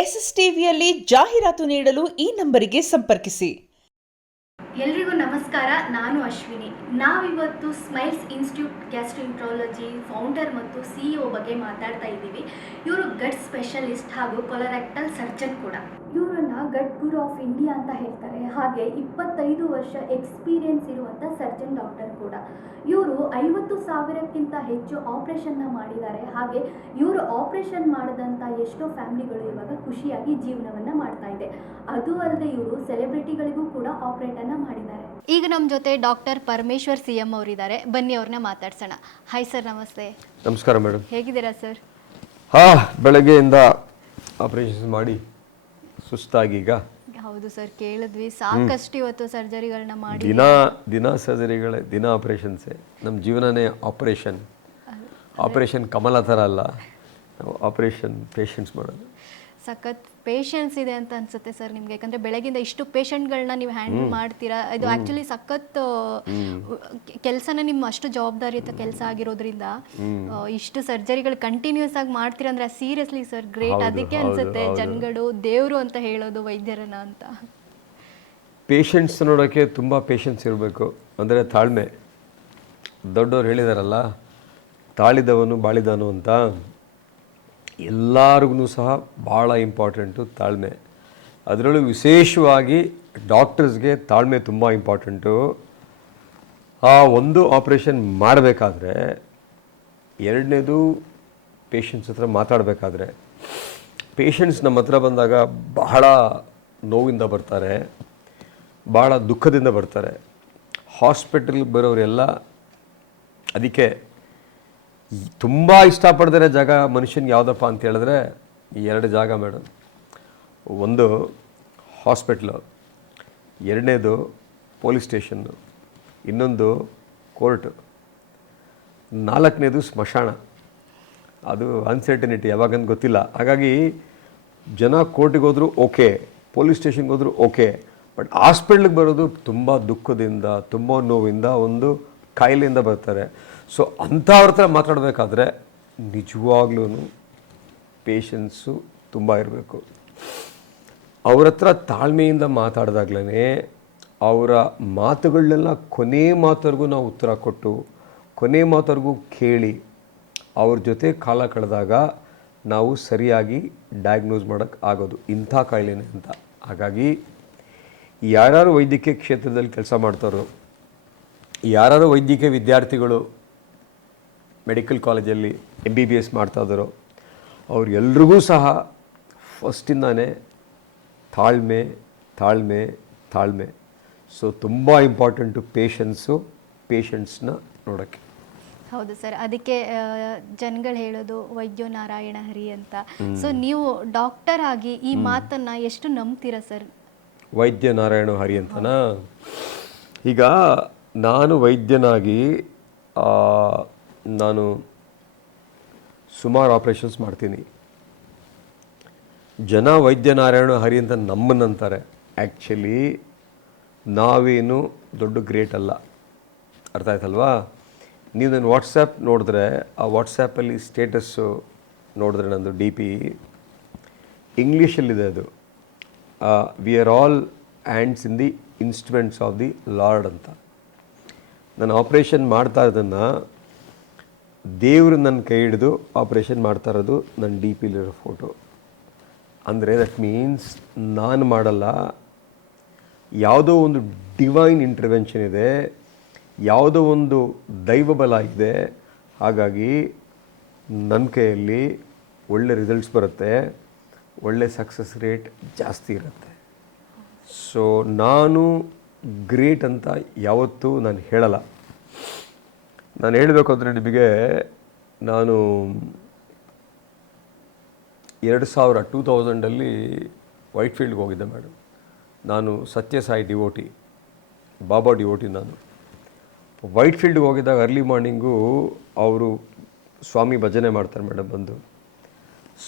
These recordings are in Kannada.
ಎಸ್ಎಸ್ಟಿವಿಯಲ್ಲಿ ಜಾಹೀರಾತು ನೀಡಲು ಈ ನಂಬರಿಗೆ ಸಂಪರ್ಕಿಸಿ. ಎಲ್ರಿಗೂ ನಮಸ್ಕಾರ. ನಾನು ಅಶ್ವಿನಿ. ನಾವಿವತ್ತು ಸ್ಮೈಲ್ಸ್ ಇನ್ಸ್ಟಿಟ್ಯೂಟ್ ಗ್ಯಾಸ್ಟ್ರೋಎಂಟ್ರಾಲಜಿ ಫೌಂಡರ್ ಮತ್ತು CEO ಬಗ್ಗೆ ಮಾತಾಡ್ತಾ ಇದ್ದೀವಿ. ಇವರು ಗಟ್ ಸ್ಪೆಷಲಿಸ್ಟ್ ಹಾಗೂ ಕೊಲರೆಕ್ಟಲ್ ಸರ್ಜನ್ ಕೂಡ. ಇವರನ್ನ ಗಟ್ ಗುರು ಆಫ್ ಇಂಡಿಯಾ ಅಂತ ಹೇಳ್ತಾರೆ. ಹಾಗೆ 25 ವರ್ಷ ಎಕ್ಸ್ಪೀರಿಯನ್ಸ್ ಇರುವಂಥ ಸರ್ಜನ್ ಡಾಕ್ಟರ್ ಕೂಡ. ಇವರು 50,000ಕ್ಕಿಂತ ಹೆಚ್ಚು ಆಪರೇಷನ್ನ ಮಾಡಿದ್ದಾರೆ. ಹಾಗೆ ಇವರು ಆಪರೇಷನ್ ಮಾಡಿದಂಥ ಎಷ್ಟೋ ಫ್ಯಾಮಿಲಿಗಳು ಇವಾಗ ಖುಷಿಯಾಗಿ ಜೀವನವನ್ನು ಮಾಡ್ತಾ ಇದೆ. ಅದು ಅಲ್ಲದೆ ಇವರು ಸೆಲೆಬ್ರಿಟಿಗಳಿಗೂ ಕೂಡ ಆಪರೇಟನ್ನು ಮಾಡಿದ್ದಾರೆ. ಈಗ ನಮ್ಮ ಜೊತೆ ಡಾಕ್ಟರ್ ಪರಮೇಶ್ವರ್ CM ಅವರಿದ್ದಾರೆ. ಬನ್ನಿ ಅವ್ರನ್ನ ಮಾತಾಡ್ಸೋಣ. ಹಾಯ್ ಸರ್, ನಮಸ್ತೆ. ನಮಸ್ಕಾರ ಮೇಡಮ್. ಹೇಗಿದ್ದೀರಾ ಸರ್? ಬೆಳಗ್ಗೆಯಿಂದ ಆಪರೇಷನ್ ಮಾಡಿ ಸುಸ್ತಾಗಿ ಈಗ. ಹೌದು ಸರ್, ಕೇಳಿದ್ವಿ. ಸಾಕಷ್ಟು ಇವತ್ತು ಸರ್ಜರಿಗಳನ್ನ ಮಾಡಿ ದಿನ ಸರ್ಜರಿಗಳೇ, ದಿನ ಆಪರೇಷನ್ಸೇ. ನಮ್ಮ ಜೀವನನೇ ಆಪರೇಷನ್ ಕಮಲ ಥರ ಅಲ್ಲ, ನಾವು ಆಪರೇಷನ್ ಪೇಷಂಟ್ಸ್ ಮಾಡೋದು. ಸಖತ್ ಪೇಷನ್ಸ್ ಇದೆ ಅಂತ ಅನ್ಸುತ್ತೆ ಸರ್ ನಿಮ್ಗೆ, ಯಾಕಂದ್ರೆ ಬೆಳಗಿಂದ ಇಷ್ಟು ಪೇಷಂಟ್ಗಳನ್ನ ನೀವು ಹ್ಯಾಂಡಲ್ ಮಾಡ್ತೀರಾ. ಇದು ಆಕ್ಚುಲಿ ಸಖತ್ ಕೆಲಸನ ನಿಮ್ಮ ಅಷ್ಟು ಜವಾಬ್ದಾರಿಯುತ ಕೆಲಸ ಆಗಿರೋದ್ರಿಂದ ಇಷ್ಟು ಸರ್ಜರಿಗಳು ಕಂಟಿನ್ಯೂಸ್ ಆಗಿ ಮಾಡ್ತೀರಾ ಅಂದ್ರೆ ಸೀರಿಯಸ್ಲಿ ಸರ್ ಗ್ರೇಟ್. ಅದಕ್ಕೆ ಅನ್ಸುತ್ತೆ ಜನಗಳು ದೇವರು ಅಂತ ಹೇಳೋದು ವೈದ್ಯರನ್ನ ಅಂತ. ಪೇಷಂಟ್ಸ್ ನೋಡೋಕ್ಕೆ ತುಂಬ ಪೇಷನ್ಸ್ ಇರಬೇಕು, ಅಂದರೆ ತಾಳ್ಮೆ. ದೊಡ್ಡವ್ರು ಹೇಳಿದಾರಲ್ಲ, ತಾಳಿದವನು ಬಾಳಿದವನು ಅಂತ. ಎಲ್ಲರಿಗೂ ಸಹ ಭಾಳ ಇಂಪಾರ್ಟೆಂಟು ತಾಳ್ಮೆ. ಅದರಲ್ಲೂ ವಿಶೇಷವಾಗಿ ಡಾಕ್ಟರ್ಸ್ಗೆ ತಾಳ್ಮೆ ತುಂಬ ಇಂಪಾರ್ಟೆಂಟು. ಆ ಒಂದು ಆಪ್ರೇಷನ್ ಮಾಡಬೇಕಾದ್ರೆ, ಎರಡನೇದು ಪೇಷಂಟ್ಸ್ ಹತ್ರ ಮಾತಾಡಬೇಕಾದ್ರೆ, ಪೇಷಂಟ್ಸ್ ನಮ್ಮ ಹತ್ರ ಬಂದಾಗ ಬಹಳ ನೋವಿಂದ ಬರ್ತಾರೆ, ಭಾಳ ದುಃಖದಿಂದ ಬರ್ತಾರೆ. ಹಾಸ್ಪಿಟಲ್ಗೆ ಬರೋರೆಲ್ಲ ಅದಕ್ಕೆ ತುಂಬ ಇಷ್ಟಪಡ್ತಾರೆ ಜಾಗ ಮನುಷ್ಯನಿಗೆ ಯಾವುದಪ್ಪ ಅಂತ ಹೇಳಿದ್ರೆ ಈ ಎರಡು ಜಾಗ ಮೇಡಮ್. ಒಂದು ಹಾಸ್ಪಿಟ್ಲು, ಎರಡನೇದು ಪೊಲೀಸ್ ಸ್ಟೇಷನ್ನು, ಇನ್ನೊಂದು ಕೋರ್ಟು, ನಾಲ್ಕನೇದು ಸ್ಮಶಾನ. ಅದು ಅನ್ಸರ್ಟನಿಟಿ, ಯಾವಾಗಂತ ಗೊತ್ತಿಲ್ಲ. ಹಾಗಾಗಿ ಜನ ಕೋರ್ಟಿಗೆ ಹೋದ್ರು ಓಕೆ, ಪೊಲೀಸ್ ಸ್ಟೇಷನ್ಗೆ ಹೋದ್ರು ಓಕೆ, ಬಟ್ ಹಾಸ್ಪಿಟ್ಲಿಗೆ ಬರೋದು ತುಂಬ ದುಃಖದಿಂದ, ತುಂಬ ನೋವಿಂದ, ಒಂದು ಕಾಯಿಲೆಯಿಂದ ಬರ್ತಾರೆ. ಸೊ ಅಂಥವ್ರ ಹತ್ರ ಮಾತಾಡಬೇಕಾದ್ರೆ ನಿಜವಾಗ್ಲೂ ಪೇಷನ್ಸು ತುಂಬ ಇರಬೇಕು. ಅವ್ರ ಹತ್ರ ತಾಳ್ಮೆಯಿಂದ ಮಾತಾಡಿದಾಗ್ಲೇ ಅವರ ಮಾತುಗಳನ್ನೆಲ್ಲ ಕೊನೆ ಮಾತವರೆಗೂ ನಾವು ಉತ್ತರ ಕೊಟ್ಟು, ಕೊನೆ ಮಾತವರೆಗೂ ಕೇಳಿ, ಅವ್ರ ಜೊತೆ ಕಾಲ ಕಳೆದಾಗ ನಾವು ಸರಿಯಾಗಿ ಡಯಾಗ್ನೋಸ್ ಮಾಡೋಕ್ಕೆ ಆಗೋದು ಇಂಥ ಕಾಯಿಲೆನೇ ಅಂತ. ಹಾಗಾಗಿ ಯಾರ್ಯಾರು ವೈದ್ಯಕೀಯ ಕ್ಷೇತ್ರದಲ್ಲಿ ಕೆಲಸ ಮಾಡ್ತಾರೋ, ಯಾರು ವೈದ್ಯಕೀಯ ವಿದ್ಯಾರ್ಥಿಗಳು ಮೆಡಿಕಲ್ ಕಾಲೇಜಲ್ಲಿ MBBS ಮಾಡ್ತಾ ಇದ್ದಾರೋ ಅವ್ರಿಗೆಲ್ರಿಗೂ ಸಹ ಫಸ್ಟಿಂದಾನೇ ತಾಳ್ಮೆ ತಾಳ್ಮೆ ತಾಳ್ಮೆ. ಸೊ ತುಂಬ ಇಂಪಾರ್ಟೆಂಟು ಪೇಷಂಟ್ಸ್ನ ನೋಡೋಕ್ಕೆ. ಹೌದು ಸರ್, ಅದಕ್ಕೆ ಜನಗಳು ಹೇಳೋದು ವೈದ್ಯೋ ನಾರಾಯಣ ಹರಿ ಅಂತ. ಸೊ ನೀವು ಡಾಕ್ಟರ್ ಆಗಿ ಈ ಮಾತನ್ನು ಎಷ್ಟು ನಂಬ್ತೀರಾ ಸರ್? ವೈದ್ಯ ನಾರಾಯಣ ಹರಿ ಅಂತನಾ? ಈಗ ನಾನು ವೈದ್ಯನಾಗಿ ನಾನು ಸುಮಾರು ಆಪ್ರೇಷನ್ಸ್ ಮಾಡ್ತೀನಿ. ಜನ ವೈದ್ಯ ನಾರಾಯಣ ಹರಿ ಅಂತ ನಮ್ಮನ್ನಂತಾರೆ. ಆ್ಯಕ್ಚುಲಿ ನಾವೇನು ದೊಡ್ಡ ಗ್ರೇಟ್ ಅಲ್ಲ, ಅರ್ಥ ಆಯ್ತಲ್ವಾ? ನೀವು ನನ್ನ ವಾಟ್ಸಪ್ ನೋಡಿದ್ರೆ, ಆ ವಾಟ್ಸಪ್ಪಲ್ಲಿ ಸ್ಟೇಟಸ್ಸು ನೋಡಿದ್ರೆ ನಂದು DP ಇಂಗ್ಲೀಷಲ್ಲಿದೆ. ಅದು we are all hands in the instruments of the lord ಅಂತ. ನಾನು ಆಪ್ರೇಷನ್ ಮಾಡ್ತಾ ಇರೋದನ್ನು ದೇವರು ನನ್ನ ಕೈ ಹಿಡಿದು ಆಪ್ರೇಷನ್ ಮಾಡ್ತಾ ಇರೋದು ನನ್ನ DPಲಿರೋ ಫೋಟೋ. ಅಂದರೆ ದಟ್ ಮೀನ್ಸ್ ನಾನು ಮಾಡಲ್ಲ, ಯಾವುದೋ ಒಂದು ಡಿವೈನ್ ಇಂಟರ್ವೆನ್ಷನ್ ಇದೆ, ಯಾವುದೋ ಒಂದು ದೈವಬಲ ಇದೆ. ಹಾಗಾಗಿ ನನ್ನ ಕೈಯಲ್ಲಿ ಒಳ್ಳೆ ರಿಸಲ್ಟ್ಸ್ ಬರುತ್ತೆ, ಒಳ್ಳೆ ಸಕ್ಸಸ್ ರೇಟ್ ಜಾಸ್ತಿ ಇರುತ್ತೆ. ಸೊ ನಾನು ಗ್ರೇಟ್ ಅಂತ ಯಾವತ್ತೂ ನಾನು ಹೇಳಲ್ಲ. ನಾನು ಹೇಳಬೇಕು ಅಂದರೆ ನಿಮಗೆ, ನಾನು 2000 ವೈಟ್ಫೀಲ್ಡ್ಗೆ ಹೋಗಿದ್ದೆ ಮೇಡಮ್. ನಾನು ಸತ್ಯಸಾಯಿ ಡಿವೋಟಿ, ಬಾಬಾ ಡಿವೋಟಿ. ನಾನು ವೈಟ್ಫೀಲ್ಡ್ಗೆ ಹೋಗಿದ್ದಾಗ ಅರ್ಲಿ ಮಾರ್ನಿಂಗು ಅವರು ಸ್ವಾಮಿ ಭಜನೆ ಮಾಡ್ತಾರೆ ಮೇಡಮ್. ಬಂದು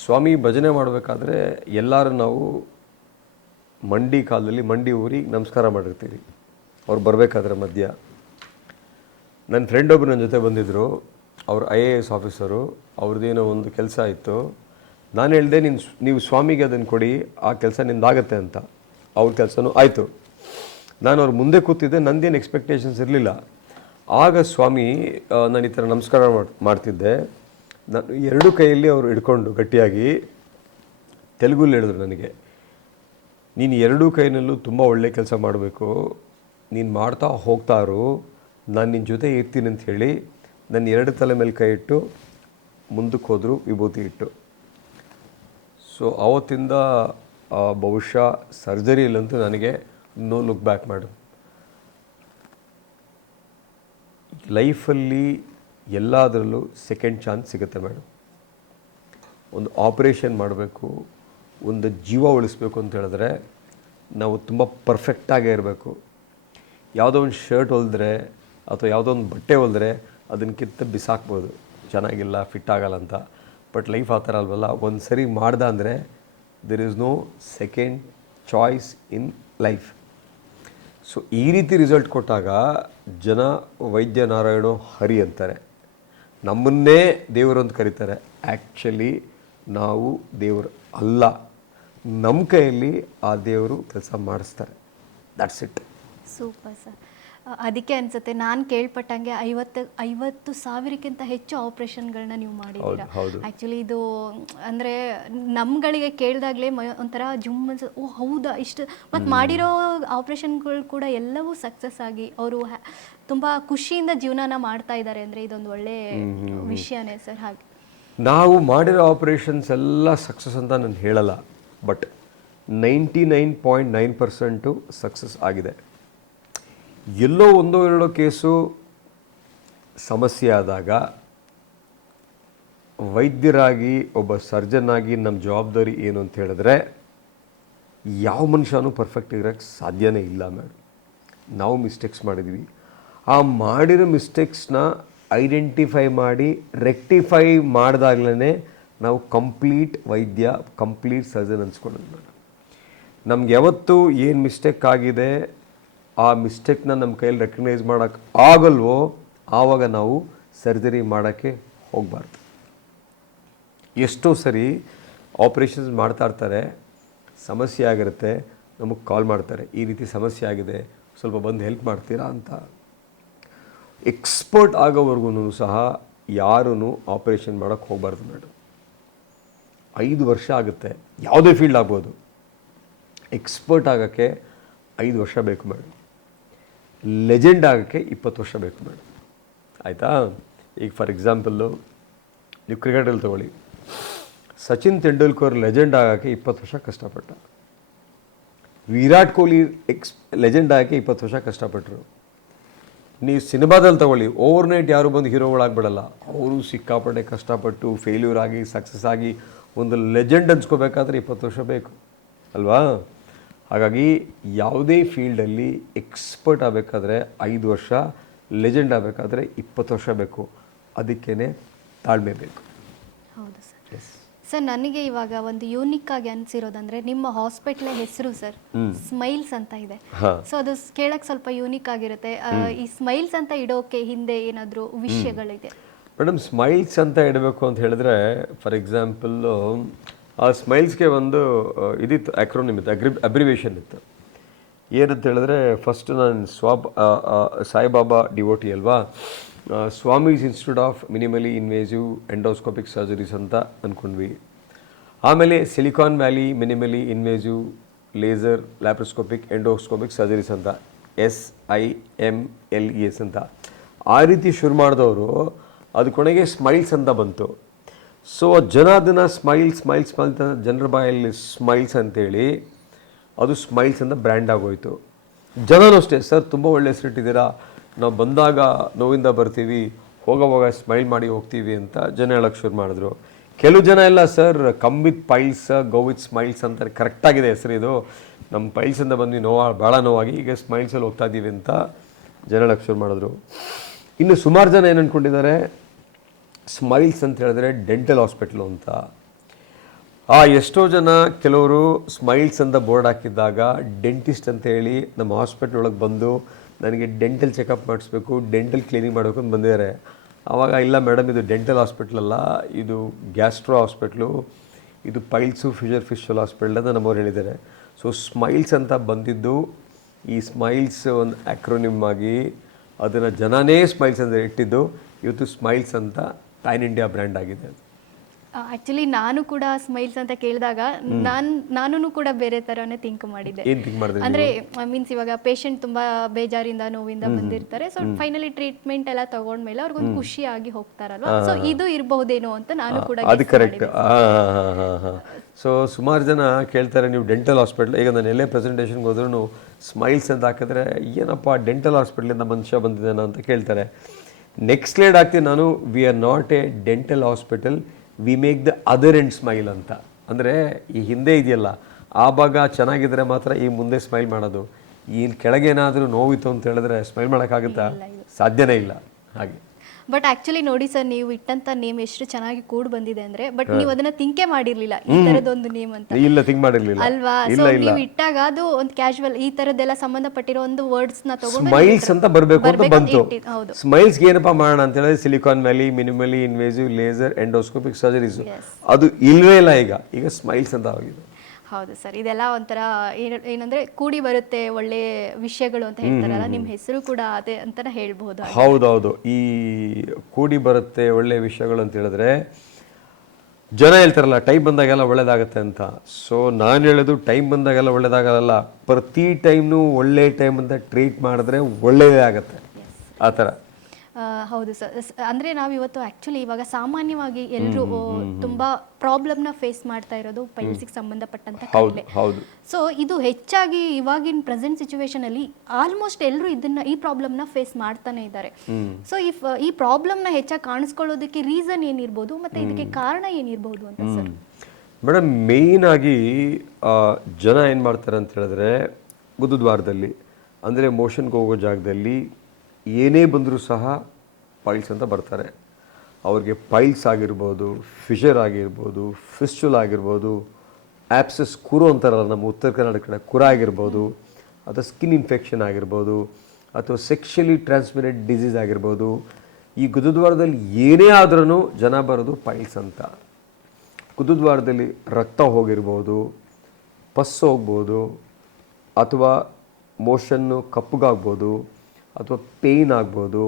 ಸ್ವಾಮಿ ಭಜನೆ ಮಾಡಬೇಕಾದ್ರೆ ಎಲ್ಲರೂ ನಾವು ಮಂಡಿ ಕಾಲದಲ್ಲಿ ಮಂಡಿ ಊರಿ ನಮಸ್ಕಾರ ಮಾಡಿರ್ತೀವಿ. ಅವ್ರು ಬರಬೇಕಾದ್ರೆ ಮಧ್ಯ ನನ್ನ ಫ್ರೆಂಡ್ ಒಬ್ಬರು ನನ್ನ ಜೊತೆ ಬಂದಿದ್ದರು. ಅವರು IAS ಆಫೀಸರು. ಅವ್ರದ್ದೇನೋ ಒಂದು ಕೆಲಸ ಇತ್ತು. ನಾನು ಹೇಳಿದೆ ನೀವು ಸ್ವಾಮಿಗೆ ಅದನ್ನು ಕೊಡಿ, ಆ ಕೆಲಸ ನಿಂದಾಗತ್ತೆ ಅಂತ. ಅವ್ರ ಕೆಲಸನೂ ಆಯಿತು. ನಾನು ಅವ್ರ ಮುಂದೆ ಕೂತಿದ್ದೆ, ನಂದೇನು ಎಕ್ಸ್ಪೆಕ್ಟೇಷನ್ಸ್ ಇರಲಿಲ್ಲ. ಆಗ ಸ್ವಾಮಿ ನಾನು ಈ ಥರ ನಮಸ್ಕಾರ ಮಾಡ್ತಿದ್ದೆ. ನಾನು ಎರಡು ಕೈಯಲ್ಲಿ ಅವರು ಹಿಡ್ಕೊಂಡು ಗಟ್ಟಿಯಾಗಿ ತೆಲುಗಲ್ಲಿ ಹೇಳಿದ್ರು ನನಗೆ, ನೀನು ಎರಡೂ ಕೈನಲ್ಲೂ ತುಂಬ ಒಳ್ಳೆ ಕೆಲಸ ಮಾಡಬೇಕು, ನೀನು ಮಾಡ್ತಾ ಹೋಗ್ತಾರು, ನಾನು ನಿನ್ನ ಜೊತೆ ಇರ್ತೀನಿ ಅಂತ ಹೇಳಿ ನನ್ನ ಎರಡು ತಲೆ ಮೇಲೆ ಕೈ ಇಟ್ಟು ಮುಂದಕ್ಕೆ ಹೋದರು, ವಿಭೂತಿ ಇಟ್ಟು. ಸೊ ಆವತ್ತಿಂದ ಬಹುಶಃ ಸರ್ಜರಿಯಲ್ಲಂತೂ ನನಗೆ ನೋ ಲುಕ್ ಬ್ಯಾಕ್ ಮೇಡಮ್. ಲೈಫಲ್ಲಿ ಎಲ್ಲದರಲ್ಲೂ ಸೆಕೆಂಡ್ ಚಾನ್ಸ್ ಸಿಗುತ್ತೆ ಮೇಡಮ್. ಒಂದು ಆಪ್ರೇಷನ್ ಮಾಡಬೇಕು, ಒಂದು ಜೀವ ಉಳಿಸ್ಬೇಕು ಅಂತ ಹೇಳಿದ್ರೆ ನಾವು ತುಂಬ ಪರ್ಫೆಕ್ಟಾಗೇ ಇರಬೇಕು. ಯಾವುದೋ ಒಂದು ಶರ್ಟ್ ಹೊಲಿದ್ರೆ ಅಥವಾ ಯಾವುದೋ ಒಂದು ಬಟ್ಟೆ ಹೊಲಿದ್ರೆ ಅದನ್ನ ಕಿತ್ತು ಬಿಸಾಕ್ಬೋದು, ಚೆನ್ನಾಗಿಲ್ಲ, ಫಿಟ್ ಆಗಲ್ಲ ಅಂತ. ಬಟ್ ಲೈಫ್ ಆ ಥರ ಅಲ್ವಲ್ಲ, ಒಂದು ಸರಿ ಮಾಡ್ದೆ ಅಂದರೆ there is no second choice in life. So ಈ ರೀತಿ ರಿಸಲ್ಟ್ ಕೊಟ್ಟಾಗ ಜನ ವೈದ್ಯ ನಾರಾಯಣೋ ಹರಿ ಅಂತಾರೆ, ನಮ್ಮನ್ನೇ ದೇವರು ಅಂತ ಕರೀತಾರೆ. ಆ್ಯಕ್ಚುಲಿ ನಾವು ದೇವರು ಅಲ್ಲ, ನಮ್ಮ ಕೈಯಲ್ಲಿ ಆ ದೇವರು ಕೆಲಸ ಮಾಡಿಸ್ತಾರೆ. That's it. Super sir. ಅದಕ್ಕೆ ಅನ್ಸುತ್ತೆ ನಾನು ಕೇಳ್ಪಟ್ಟಂಗೆ 50,000ಕ್ಕಿಂತ ಹೆಚ್ಚು ಆಪ್ರೇಷನ್ಗಳನ್ನ ನೀವು ಮಾಡಿದ್ದೀರಾ. ಆ್ಯಕ್ಚುಲಿ ಇದು ಅಂದರೆ ನಮ್ಗಳಿಗೆ ಕೇಳಿದಾಗಲೇ ಒಂಥರ ಜುಮ್ ಅನ್ಸುತ್ತೆ, ಓ ಹೌದಾ ಇಷ್ಟು. ಮತ್ತು ಮಾಡಿರೋ ಆಪ್ರೇಷನ್ಗಳು ಕೂಡ ಎಲ್ಲವೂ ಸಕ್ಸಸ್ ಆಗಿ ಅವರು ತುಂಬ ಖುಷಿಯಿಂದ ಜೀವನನ ಮಾಡ್ತಾ ಇದ್ದಾರೆ ಅಂದರೆ ಇದೊಂದು ಒಳ್ಳೆ ವಿಷಯನೇ ಸರ್. ಹಾಗೆ ನಾವು ಮಾಡಿರೋ ಆಪ್ರೇಷನ್ಸ್ ಎಲ್ಲ ಸಕ್ಸಸ್ ಅಂತ ನಾನು ಹೇಳಲ್ಲ, ಬಟ್ 99.9% ಸಕ್ಸಸ್ ಆಗಿದೆ. ಎಲ್ಲೋ ಒಂದೋ ಎರಡೋ ಕೇಸು ಸಮಸ್ಯೆ ಆದಾಗ ವೈದ್ಯರಾಗಿ ಒಬ್ಬ ಸರ್ಜನ್ ಆಗಿ ನಮ್ಮ ಜವಾಬ್ದಾರಿ ಏನು ಅಂತ ಹೇಳಿದ್ರೆ, ಯಾವ ಮನುಷ್ಯನೂ ಪರ್ಫೆಕ್ಟ್ ಇರೋಕ್ಕೆ ಸಾಧ್ಯನೇ ಇಲ್ಲ ಮೇಡಮ್. ನಾವು ಮಿಸ್ಟೇಕ್ಸ್ ಮಾಡಿದ್ದೀವಿ. ಆ ಮಾಡಿರೋ ಮಿಸ್ಟೇಕ್ಸ್ನ ಐಡೆಂಟಿಫೈ ಮಾಡಿ ರೆಕ್ಟಿಫೈ ಮಾಡಿದಾಗಲೇ ನಾವು ಕಂಪ್ಲೀಟ್ ವೈದ್ಯ, ಕಂಪ್ಲೀಟ್ ಸರ್ಜನ್ ಅನ್ಸ್ಕೊಳ್ಳೋದು ಮೇಡಮ್. ನಮ್ಗೆ ಯಾವತ್ತೂ ಏನು ಮಿಸ್ಟೇಕ್ ಆಗಿದೆ ಆ ಮಿಸ್ಟೇಕ್ನ ನಮ್ಮ ಕೈಯಲ್ಲಿ ರೆಕಗ್ನೈಸ್ ಮಾಡೋಕ್ಕೆ ಆಗಲ್ವೋ ಆವಾಗ ನಾವು ಸರ್ಜರಿ ಮಾಡೋಕ್ಕೆ ಹೋಗಬಾರ್ದು. ಎಷ್ಟೋ ಸರಿ ಆಪ್ರೇಷನ್ಸ್ ಮಾಡ್ತಾ ಇರ್ತಾರೆ, ಸಮಸ್ಯೆ ಆಗಿರುತ್ತೆ, ನಮಗೆ ಕಾಲ್ ಮಾಡ್ತಾರೆ, ಈ ರೀತಿ ಸಮಸ್ಯೆ ಆಗಿದೆ, ಸ್ವಲ್ಪ ಬಂದು ಹೆಲ್ಪ್ ಮಾಡ್ತೀರಾ ಅಂತ. ಎಕ್ಸ್ಪರ್ಟ್ ಆಗೋವರೆಗೂ ಸಹ ಯಾರೂ ಆಪ್ರೇಷನ್ ಮಾಡೋಕ್ಕೆ ಹೋಗಬಾರ್ದು ಮೇಡಮ್. 5 ವರ್ಷ ಆಗುತ್ತೆ, ಯಾವುದೇ ಫೀಲ್ಡ್ ಆಗ್ಬೋದು. ಎಕ್ಸ್ಪರ್ಟ್ ಆಗೋಕ್ಕೆ 5 ವರ್ಷ ಬೇಕು ಮೇಡಮ್. ಲೆಜೆಂಡ್ ಆಗೋಕ್ಕೆ 20 ವರ್ಷ ಬೇಕು ಮೇಡಮ್. ಆಯಿತಾ? ಈಗ ಫಾರ್ ಎಕ್ಸಾಂಪಲ್ಲು ನೀವು ಕ್ರಿಕೆಟಲ್ಲಿ ತೊಗೊಳ್ಳಿ, ಸಚಿನ್ ತೆಂಡೂಲ್ಕರ್ ಲೆಜೆಂಡ್ ಆಗೋಕ್ಕೆ 20 ವರ್ಷ ಕಷ್ಟಪಟ್ಟ. ವಿರಾಟ್ ಕೊಹ್ಲಿ ಲೆಜೆಂಡ್ ಆಗೋಕ್ಕೆ 20 ವರ್ಷ ಕಷ್ಟಪಟ್ಟರು. ನೀವು ಸಿನಿಮಾದಲ್ಲಿ ತೊಗೊಳ್ಳಿ, ಓವರ್ನೈಟ್ ಯಾರು ಬಂದು ಹೀರೋಗಳಾಗ್ಬಿಡಲ್ಲ. ಅವರು ಸಿಕ್ಕಾಪಟ್ಟೆ ಕಷ್ಟಪಟ್ಟು ಫೇಲ್ಯೂರ್ ಆಗಿ ಸಕ್ಸಸ್ ಆಗಿ ಒಂದು ಲೆಜೆಂಡ್ ಅನ್ಸ್ಕೋಬೇಕಾದ್ರೆ 20 ವರ್ಷ ಬೇಕು ಅಲ್ವಾ? ಹಾಗಾಗಿ ಯಾವುದೇ ಫೀಲ್ಡಲ್ಲಿ ಎಕ್ಸ್ಪರ್ಟ್ ಆಗಬೇಕಾದ್ರೆ 5 ವರ್ಷ, ಲೆಜೆಂಡ್ ಆಗಬೇಕಾದ್ರೆ 20 ವರ್ಷ ಬೇಕು. ಅದಕ್ಕೇ ತಾಳ್ಮೆ ಬೇಕು. ಹೌದು ಸರ್. ಸರ್ ನನಗೆ ಇವಾಗ ಒಂದು ಯೂನಿಕ್ ಆಗಿ ಅನಿಸಿರೋದಂದ್ರೆ ನಿಮ್ಮ ಹಾಸ್ಪಿಟ್ಲ್ ಹೆಸರು ಸರ್ ಸ್ಮೈಲ್ಸ್ ಅಂತ ಇದೆ. ಸೊ ಅದು ಕೇಳಕ್ಕೆ ಸ್ವಲ್ಪ ಯೂನಿಕ್ ಆಗಿರುತ್ತೆ. ಈ ಸ್ಮೈಲ್ಸ್ ಅಂತ ಇಡೋಕೆ ಹಿಂದೆ ಏನಾದರೂ ವಿಷಯಗಳಿದೆ? ಮೇಡಮ್, ಸ್ಮೈಲ್ಸ್ ಅಂತ ಇಡಬೇಕು ಅಂತ ಹೇಳಿದ್ರೆ, ಫಾರ್ ಎಕ್ಸಾಂಪಲ್ಲು ಆ ಸ್ಮೈಲ್ಸ್ಗೆ ಒಂದು ಇದಿತ್ತು, ಆ್ಯಕ್ರೋನಿಮ್ ಇತ್ತು, ಅಬ್ರಿವೇಷನ್ ಇತ್ತು. ಏನಂತ ಹೇಳಿದ್ರೆ, ಫಸ್ಟ್ ನಾನು ಸಾಯಿಬಾಬಾ ಡಿವೋಟಿ ಅಲ್ವಾ, Swami's institute of ಮಿನಿಮಲಿ invasive endoscopic surgeries ಅಂತ ಅಂದ್ಕೊಂಡ್ವಿ. ಆಮೇಲೆ silicon valley ಮಿನಿಮಲಿ invasive laser laparoscopic endoscopic surgeries ಅಂತ, SIMLES ಅಂತ. ಆ ರೀತಿ ಶುರು ಮಾಡಿದವರು ಅದು ಕೊನೆಗೆ ಸ್ಮೈಲ್ಸ್ ಅಂತ ಬಂತು. ಸೊ ಜನ ಅದನ್ನು ಸ್ಮೈಲ್ಸ್ ಅಂತ ಜನರ ಬಾಯಲ್ಲಿ ಸ್ಮೈಲ್ಸ್ ಅಂತೇಳಿ ಅದು ಸ್ಮೈಲ್ಸ್ ಅಂತ ಬ್ರ್ಯಾಂಡ್ ಆಗೋಯ್ತು. ಜನನೂ ಅಷ್ಟೇ, ಸರ್ ತುಂಬ ಒಳ್ಳೆ ಹೆಸರಿಟ್ಟಿದ್ದೀರಾ, ನಾವು ಬಂದಾಗ ನೋವಿಂದ ಬರ್ತೀವಿ, ಹೋಗೋವಾಗ ಸ್ಮೈಲ್ ಮಾಡಿ ಹೋಗ್ತೀವಿ ಅಂತ ಜನ ಹೇಳೋಕ್ಕೆ ಶುರು ಮಾಡಿದ್ರು. ಕೆಲವು ಜನ ಎಲ್ಲ sir come with piles go with smiles ಅಂತಾರೆ, ಕರೆಕ್ಟಾಗಿದೆ ಹೆಸರು ಇದು, ನಮ್ಮ ಪೈಲ್ಸಿಂದ ಬಂದ್ವಿ ಭಾಳ ನೋವಾಗಿ ಈಗ ಸ್ಮೈಲ್ಸಲ್ಲಿ ಹೋಗ್ತಾ ಇದ್ದೀವಿ ಅಂತ ಜನ ಹೇಳೋಕ್ಕೆ ಶುರು ಮಾಡಿದ್ರು. ಇನ್ನು ಸುಮಾರು ಜನ ಏನು ಅಂದ್ಕೊಂಡಿದ್ದಾರೆ, ಸ್ಮೈಲ್ಸ್ ಅಂತ ಹೇಳಿದ್ರೆ ಡೆಂಟಲ್ ಹಾಸ್ಪಿಟ್ಲು ಅಂತ. ಎಷ್ಟೋ ಜನ ಕೆಲವರು ಸ್ಮೈಲ್ಸ್ ಅಂತ ಬೋರ್ಡ್ ಹಾಕಿದ್ದಾಗ ಡೆಂಟಿಸ್ಟ್ ಅಂತ ಹೇಳಿ ನಮ್ಮ ಹಾಸ್ಪಿಟ್ಲ್ ಒಳಗೆ ಬಂದು ನನಗೆ ಡೆಂಟಲ್ ಚೆಕಪ್ ಮಾಡಿಸ್ಬೇಕು, ಡೆಂಟಲ್ ಕ್ಲೀನಿಂಗ್ ಮಾಡಬೇಕು ಅಂತ ಬಂದಿದ್ದಾರೆ. ಆವಾಗ ಇಲ್ಲ ಮೇಡಮ್, ಇದು ಡೆಂಟಲ್ ಹಾಸ್ಪಿಟ್ಲಲ್ಲ, ಇದು ಗ್ಯಾಸ್ಟ್ರೋ ಹಾಸ್ಪಿಟ್ಲು, ಇದು ಪೈಲ್ಸು ಫಿಶರ್ ಫಿಶಲ್ ಹಾಸ್ಪಿಟಲ್ ಅಂತ ನಮ್ಮವ್ರು ಹೇಳಿದ್ದಾರೆ. ಸೊ ಸ್ಮೈಲ್ಸ್ ಅಂತ ಬಂದಿದ್ದು, ಈ ಸ್ಮೈಲ್ಸ್ ಒಂದು ಆ್ಯಕ್ರೋನಿಮ್ ಆಗಿ ಅದನ್ನು ಜನನೇ ಸ್ಮೈಲ್ಸ್ ಅಂತ ಇಟ್ಟಿದ್ದು, ಇವತ್ತು ಸ್ಮೈಲ್ಸ್ ಅಂತ ಪ್ಯಾನ್ ಇಂಡಿಯಾ ಬ್ರ್ಯಾಂಡ್ ಆಗಿದೆ ಅದು. ಆ್ಯಕ್ಚುಲಿ ನಾನು ಕೂಡ ಸ್ಮೈಲ್ಸ್ ಅಂತ ಕೇಳಿದಾಗ ನಾನು ಕೂಡ ಬೇರೆ ಥರನೇ ಥಿಂಕ್ ಮಾಡಿದ್ದೆ. ಏನು ಥಿಂಕ್ ಮಾಡಿದೆ ಅಂದರೆ ಮೀನ್ಸ್ ಇವಾಗ ಪೇಷಂಟ್ ತುಂಬ ಬೇಜಾರಿಂದ ನೋವಿಂದ ಬಂದಿರ್ತಾರೆ. ಸೊ ಫೈನಲಿ ಟ್ರೀಟ್ಮೆಂಟ್ ಎಲ್ಲ ತಗೊಂಡ್ಮೇಲೆ ಅವ್ರಿಗೊಂದು ಖುಷಿಯಾಗಿ ಹೋಗ್ತಾರಲ್ವಾ. ಸೊ ಇದು ಇರಬಹುದೇನೋ ಅಂತ ನಾನು ಕೂಡ ಅದು ಕರೆಕ್ಟ್. ಸೊ ಸುಮಾರು ಜನ ಕೇಳ್ತಾರೆ, ನೀವು ಡೆಂಟಲ್ ಹಾಸ್ಪಿಟ್ಲ್, ಈಗ ನಾನು ಎಲ್ಲೇ ಪ್ರೆಸೆಂಟೇಷನ್ಗೆ ಹೋದ್ರೂ ಸ್ಮೈಲ್ಸ್ ಅಂತ ಹಾಕಿದ್ರೆ ಏನಪ್ಪ ಡೆಂಟಲ್ ಹಾಸ್ಪಿಟ್ಲಿಂದ ಮನುಷ್ಯ ಬಂದಿದ್ದಾನ ಅಂತ ಕೇಳ್ತಾರೆ. ನೆಕ್ಸ್ಟ್ ಸ್ಲೈಡ್ ಹಾಕ್ತೀನಿ ನಾನು, we are not A dental hospital, we make the other end smile ಅಂತ. ಅಂದರೆ ಈ ಹಿಂದೆ ಇದೆಯಲ್ಲ, ಆ ಭಾಗ ಚೆನ್ನಾಗಿದ್ರೆ ಮಾತ್ರ ಈ ಮುಂದೆ ಸ್ಮೈಲ್ ಮಾಡೋದು. ಈ ಕೆಳಗೇನಾದರೂ ನೋವಿತ್ತು ಅಂತ ಹೇಳಿದ್ರೆ ಸ್ಮೈಲ್ ಮಾಡೋಕ್ಕಾಗುತ್ತಾ? ಸಾಧ್ಯನೇ ಇಲ್ಲ. ಹಾಗೆ ಬಟ್ ಆಕ್ಚುಲಿ ನೋಡಿ ಸರ್, ನೀವು ಇಟ್ಟಂತ ನೇಮ್ ಎಷ್ಟು ಚೆನ್ನಾಗಿ ಕೂಡ ಬಂದಿದೆ ಅಂದ್ರೆ, ಬಟ್ ನೀವು ಅದನ್ನ ಥಿಂಕೇ ಮಾಡಿರ್ಲಿಲ್ಲ ಈ ತರದೊಂದು ನೇಮ್ ಅಂತ. ಇಲ್ಲ, ಥಿಂಕ್ ಮಾಡಿರ್ಲಿಲ್ಲ ಅಲ್ವಾ? ಸೊ ನೀವು ಇಟ್ಟಾಗ ಅದು ಒಂದು ಕ್ಯಾಶುವಲ್ ಈ ತರದೆಲ್ಲ ಸಂಬಂಧಪಟ್ಟಿರೋ ಒಂದು ವರ್ಡ್ಸ್ ನ ತಗೊಂಡು ಸ್ಮೈಲ್ಸ್ ಅಂತ ಬರಬೇಕು ಅಂತ ಬಂತು. ಹೌದು. ಸ್ಮೈಲ್ಸ್ಗೆ ಏನಪ್ಪಾ ಮಾಡೋಣ ಅಂತ ಹೇಳಿದ್ರೆ silicon valley, ಮಿನಿಮಲಿ invasive laser endoscopic surgeries, ಅದು ಇಲ್ವೇ ಇಲ್ಲ. ಈಗ ಸ್ಮೈಲ್ಸ್ ಅಂತ ಆಗಿದೆ. ಹೌದು ಸರ್, ಇದೆಲ್ಲ ಒಂಥರ ಏನಂದ್ರೆ ಕೂಡಿ ಬರುತ್ತೆ ಒಳ್ಳೆ ವಿಷಯಗಳು ಅಂತ ಹೇಳ್ತಾರಲ್ಲ, ನಿಮ್ಮ ಹೆಸರು ಕೂಡ ಅದೇ ಅಂತಾನೆ ಹೇಳ್ಬಹುದು. ಹೌದೌದು, ಈ ಕೂಡಿ ಬರುತ್ತೆ ಒಳ್ಳೆ ವಿಷಯಗಳು ಅಂತ ಹೇಳಿದ್ರೆ ಜನ ಹೇಳ್ತಾರಲ್ಲ ಟೈಮ್ ಬಂದಾಗೆಲ್ಲ ಒಳ್ಳೇದಾಗತ್ತೆ ಅಂತ. ಸೊ ನಾನು ಹೇಳೋದು ಟೈಮ್ ಬಂದಾಗೆಲ್ಲ ಒಳ್ಳೇದಾಗಲ್ಲ, ಪ್ರತಿ ಟೈಮ್ನು ಒಳ್ಳೆ ಟೈಮ್ ಅಂತ ಟ್ರೀಟ್ ಮಾಡಿದ್ರೆ ಒಳ್ಳೇದೇ ಆಗತ್ತೆ ಆ ಥರ. ಹೌದು ಸರ್, ಅಂದರೆ ನಾವು ಇವತ್ತು ಆ್ಯಕ್ಚುಲಿ ಇವಾಗ ಸಾಮಾನ್ಯವಾಗಿ ಎಲ್ಲರೂ ತುಂಬ ಪ್ರಾಬ್ಲಮ್ನ ಫೇಸ್ ಮಾಡ್ತಾ ಇರೋದು ಪೈಲ್ಸಿಗೆ ಸಂಬಂಧಪಟ್ಟಂತ ಕಾಯಿಲೆ. ಸೊ ಇದು ಹೆಚ್ಚಾಗಿ ಇವಾಗಿನ ಪ್ರೆಸೆಂಟ್ ಸಿಚುವೇಶನಲ್ಲಿ ಆಲ್ಮೋಸ್ಟ್ ಎಲ್ಲರೂ ಈ ಪ್ರಾಬ್ಲಮ್ನ ಫೇಸ್ ಮಾಡ್ತಾನೆ ಇದ್ದಾರೆ. ಸೊ ಈ ಪ್ರಾಬ್ಲಮ್ನ ಹೆಚ್ಚಾಗಿ ಕಾಣಿಸ್ಕೊಳ್ಳೋದಕ್ಕೆ ರೀಸನ್ ಏನಿರ್ಬೋದು ಮತ್ತು ಇದಕ್ಕೆ ಕಾರಣ ಏನಿರ್ಬೋದು ಅಂತ ಸರ್? ಮೇಡಮ್, ಮೇಯ್ನ್ ಆಗಿ ಜನ ಏನು ಮಾಡ್ತಾರೆ ಅಂತ ಹೇಳಿದ್ರೆ, ಗುದದ್ವಾರದಲ್ಲಿ ಅಂದರೆ ಮೋಷನ್ಗೆ ಹೋಗೋ ಜಾಗದಲ್ಲಿ ಏನೇ ಬಂದರೂ ಸಹ ಪೈಲ್ಸ್ ಅಂತ ಬರ್ತಾರೆ. ಅವ್ರಿಗೆ ಪೈಲ್ಸ್ ಆಗಿರ್ಬೋದು, ಫಿಶರ್ ಆಗಿರ್ಬೋದು, ಫಿಸ್ಚುಲ್ ಆಗಿರ್ಬೋದು, ಆ್ಯಪ್ಸಸ್ ಕುರು ಅಂತಾರಲ್ಲ ನಮ್ಮ ಉತ್ತರ ಕರ್ನಾಟಕ ಕಡೆ, ಕುರ ಆಗಿರ್ಬೋದು, ಅಥವಾ ಸ್ಕಿನ್ ಇನ್ಫೆಕ್ಷನ್ ಆಗಿರ್ಬೋದು, ಅಥವಾ ಸೆಕ್ಷುಯಲಿ ಟ್ರಾನ್ಸ್ಮಿಟೆಡ್ ಡಿಸೀಸ್ ಆಗಿರ್ಬೋದು. ಈ ಗುದದ್ವಾರದಲ್ಲಿ ಏನೇ ಆದ್ರೂ ಜನ ಬರೋದು ಪೈಲ್ಸ್ ಅಂತ. ಗುದದ್ವಾರದಲ್ಲಿ ರಕ್ತ ಹೋಗಿರ್ಬೋದು, ಪಸ್ ಹೋಗ್ಬೋದು, ಅಥವಾ ಮೋಷನ್ನು ಕಪ್ಪಗಾಗ್ಬೋದು, ಅಥವಾ ಪೇಯ್ನ್ ಆಗ್ಬೋದು,